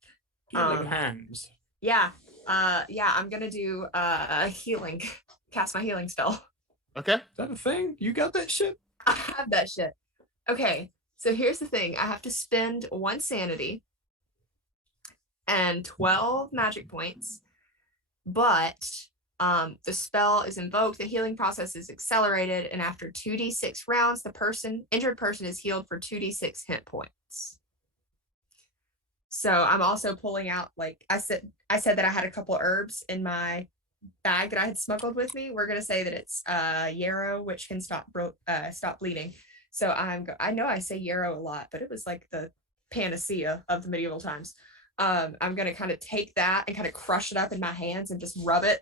Healing hands. Yeah. I'm gonna do a healing, cast my healing spell. Okay. Is that a thing? You got that shit? I have that shit. Okay, so here's the thing. I have to spend 1 sanity and 12 magic points, but the spell is invoked, the healing process is accelerated, and after 2d6 rounds, the injured person is healed for 2d6 hit points. So I'm also pulling out, like I said that I had a couple herbs in my bag that I had smuggled with me. We're gonna say that it's yarrow, which can stop bleeding. So I know I say yarrow a lot, but it was like the panacea of the medieval times. I'm gonna kind of take that and kind of crush it up in my hands and just rub it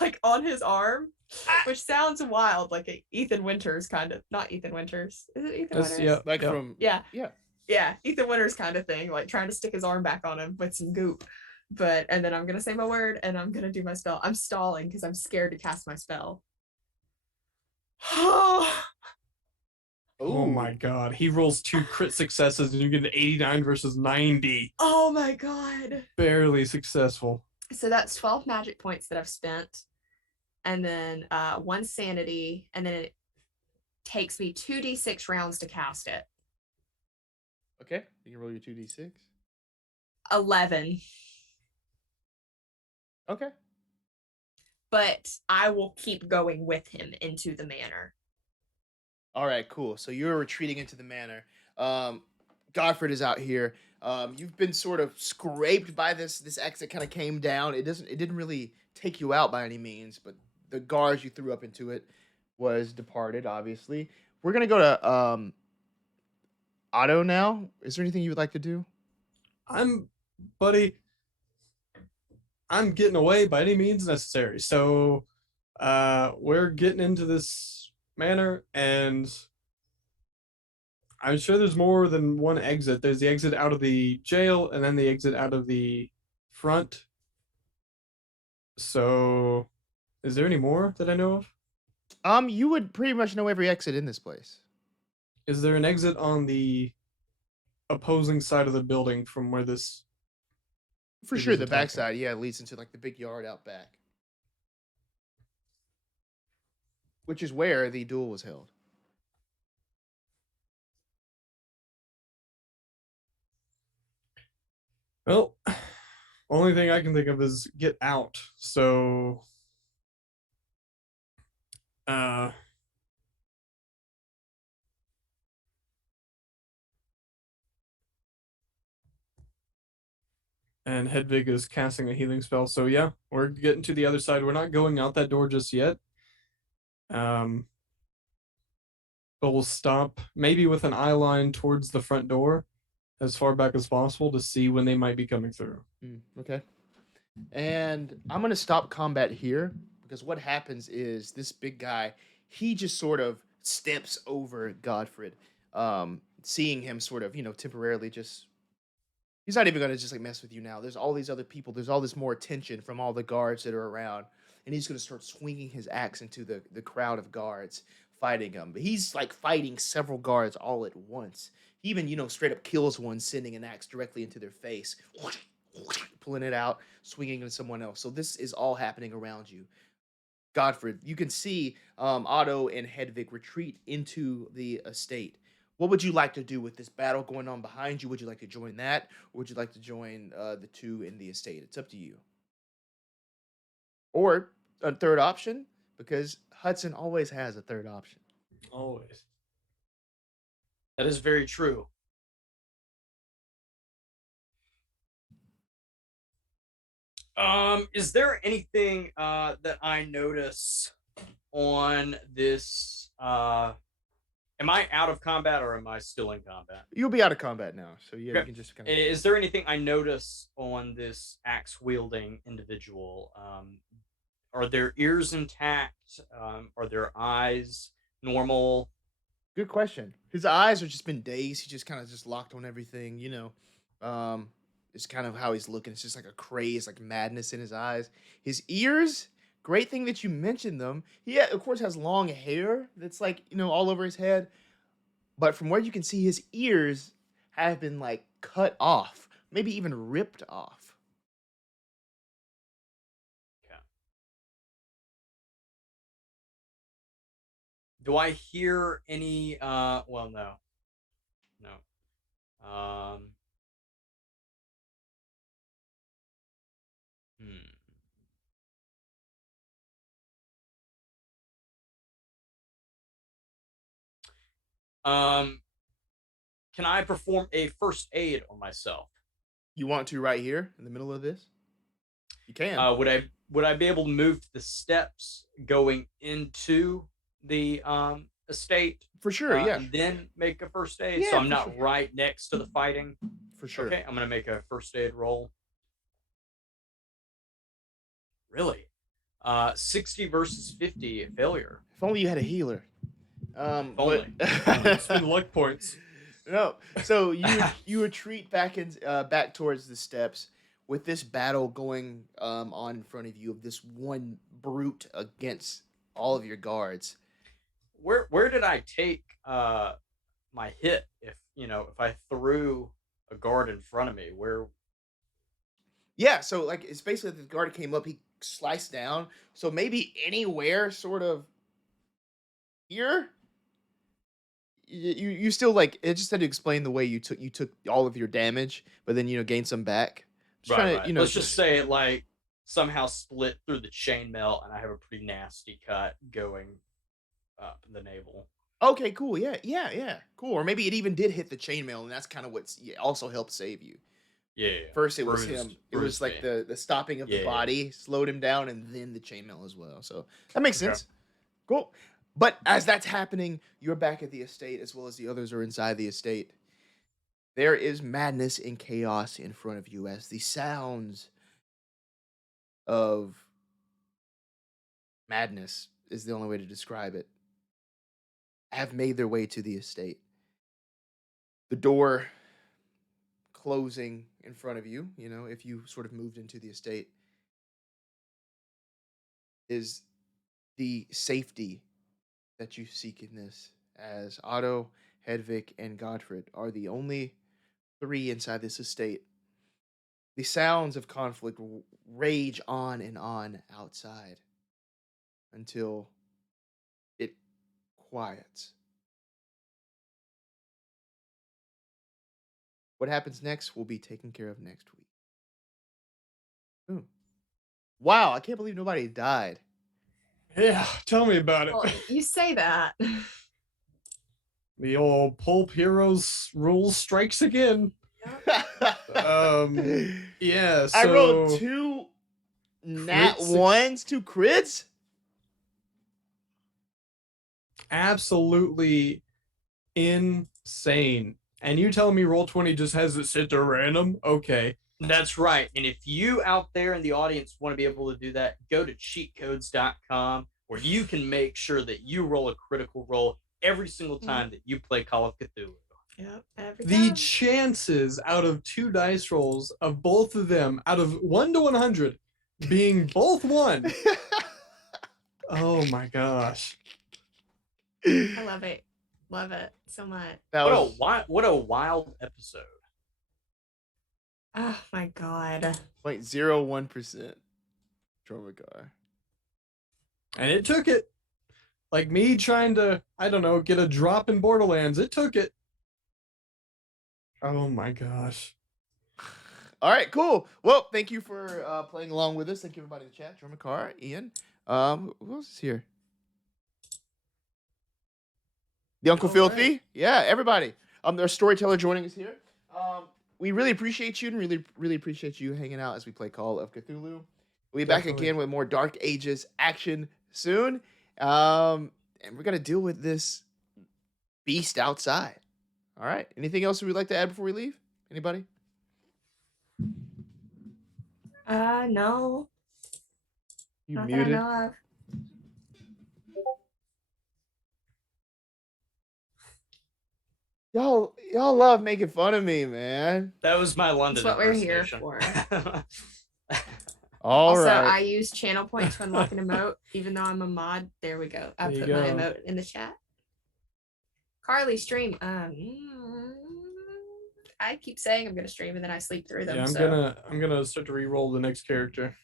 like on his arm, which sounds wild, like Ethan Winters kind of. Not Ethan Winters. Is it Ethan Winters? Yeah. Like yeah. from... Yeah. Yeah. Yeah, Ethan Winters kind of thing, like trying to stick his arm back on him with some goop. And then I'm gonna say my word and I'm gonna do my spell. I'm stalling because I'm scared to cast my spell. Oh my god. He rolls 2 crit successes and you get an 89 versus 90. Oh my god. Barely successful. So that's 12 magic points that I've spent. And then 1 sanity. And then it takes me 2d6 rounds to cast it. Okay. You can roll your 2d6. 11. Okay. But I will keep going with him into the manor. All right, cool. So you're retreating into the manor. Godfrid is out here. You've been sort of scraped by this axe that kind of came down. It didn't really take you out by any means, but the guards you threw up into it was departed, obviously. We're gonna go to Otto now. Is there anything you would like to do? Buddy, I'm getting away by any means necessary. So we're getting into this manor, and I'm sure there's more than one exit. There's the exit out of the jail and then the exit out of the front. So, is there any more that I know of? You would pretty much know every exit in this place. Is there an exit on the opposing side of the building from where this? For It sure, is the attacking. backside, yeah, leads into like the big yard out back, which is where the duel was held. Well, only thing I can think of is get out. So, uh, and Hedwig is casting a healing spell. So yeah, we're getting to the other side. We're not going out that door just yet. But we'll stop maybe with an eye line towards the front door as far back as possible to see when they might be coming through. Okay. And I'm going to stop combat here because what happens is this big guy, he just sort of steps over Godfrid, seeing him sort of, temporarily just. He's not even going to just like mess with you now. There's all these other people. There's all this more attention from all the guards that are around. And he's going to start swinging his axe into the crowd of guards fighting him. But he's like fighting several guards all at once. He even, straight up kills one, sending an axe directly into their face, pulling it out, swinging into someone else. So this is all happening around you. Godfrid, you can see Otto and Hedwig retreat into the estate. What would you like to do with this battle going on behind you? Would you like to join that? Or would you like to join the two in the estate? It's up to you. Or a third option, because Hudson always has a third option. Always. That is very true. Is there anything that I notice on this? Am I out of combat or am I still in combat? You'll be out of combat now, so yeah, Okay. you can just kind of. Is there anything I notice on this axe wielding individual? Are their ears intact? Are their eyes normal? Good question. His eyes have just been dazed. He just kind of just locked on everything, It's kind of how he's looking. It's just like a craze, like madness in his eyes. His ears, great thing that you mentioned them. He, of course, has long hair that's like, all over his head. But from where you can see, his ears have been like cut off, maybe even ripped off. Okay. Do I hear any, well, no. No. Can I perform a first aid on myself? You want to right here in the middle of this? You can. Would I be able to move the steps going into the estate? For sure, yeah. And then make a first aid, Yeah, so I'm for not sure. right next to the fighting. For sure. Okay, I'm gonna make a first aid roll. Really? 60 versus 50, failure. If only you had a healer. Only. Spend luck points. No. So you retreat back towards the steps with this battle going on in front of you of this one brute against all of your guards. Where did I take my hit? If I threw a guard in front of me, where? Yeah, so like it's basically the guard came up, he sliced down. So maybe anywhere sort of here. You still like it just had to explain the way you took all of your damage, but then gained some back. Right. Let's just say it like somehow split through the chainmail, and I have a pretty nasty cut going up the navel. Okay, cool. Yeah. Cool. Or maybe it even did hit the chainmail, and that's kind of what also helped save you. Yeah. First, it was Bruised- him. It was bruised like me. the stopping of the Yeah. body slowed him down, and then the chainmail as well. So that makes Okay. sense. Cool. But as that's happening, you're back at the estate, as well as the others are inside the estate. There is madness and chaos in front of you as the sounds of madness is the only way to describe it have made their way to the estate. the door closing in front of you, you know, if you sort of moved into the estate, is the safety that you seek in this, as Otto, Hedwig, and Godfrid are the only three inside this estate. The sounds of conflict rage on and on outside until it quiets. What happens next will be taken care of next week. Ooh. Wow, I can't believe nobody died. Yeah, tell me about it. Well, you say that. The old pulp heroes rule strikes again. Yeah, so I rolled 2 nat Crit ones, 2 crits. absolutely insane. And you telling me Roll20 just has it set to random? Okay. That's right. And if you out there in the audience want to be able to do that, go to cheatcodes.com, where you can make sure that you roll a critical roll every single time that you play Call of Cthulhu. Yep, every The time. chances out of 2 dice rolls of both of them out of 1 to 100 being both 1. Oh my gosh. I love it. Love it so much. That was What a wild episode. Oh my god. 0.01% trauma car. And it took it. Like me trying to, I don't know, get a drop in Borderlands. It took it. Oh my gosh. All right, cool. Well, thank you for playing along with us. Thank you, everybody in the chat. Drummer Car, Ian. Who else is here? The Uncle All Filthy. right. Yeah, everybody. Our storyteller joining us here. We really appreciate you and really appreciate you hanging out as we play Call of Cthulhu. We'll be back Definitely. again with more Dark Ages action soon. And we're going to deal with this beast outside. All right. Anything else we'd like to add before we leave? Anybody? No. You Not muted. that I know of. Y'all love making fun of me, man. That was my London That's what we're here impersonation. All Also, right. I use channel points to unlock an emote, even though I'm a mod. There we go. I There you put my go. emote in the chat. Carly stream. I keep saying I'm gonna stream and then I sleep through them. Yeah, I'm gonna start to re-roll the next character.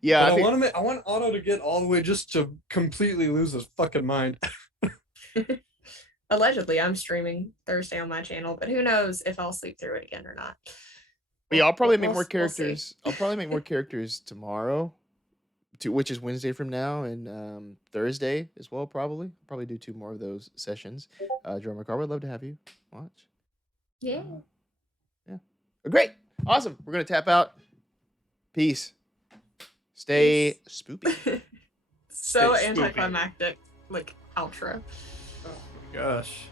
Yeah, But I think, I want Otto to get all the way just to completely lose his fucking mind. Allegedly, I'm streaming Thursday on my channel, but who knows if I'll sleep through it again or not. yeah, I'll probably make We'll- more we'll see. characters. I'll probably make more characters tomorrow, which is Wednesday from now, and Thursday as well. Probably do 2 more of those sessions. Drummer Car, would love to have you watch. Yeah. Great, awesome. We're gonna tap out. Peace. Stay spoopy. So Stay spoopy. anticlimactic, like outro. Oh my gosh.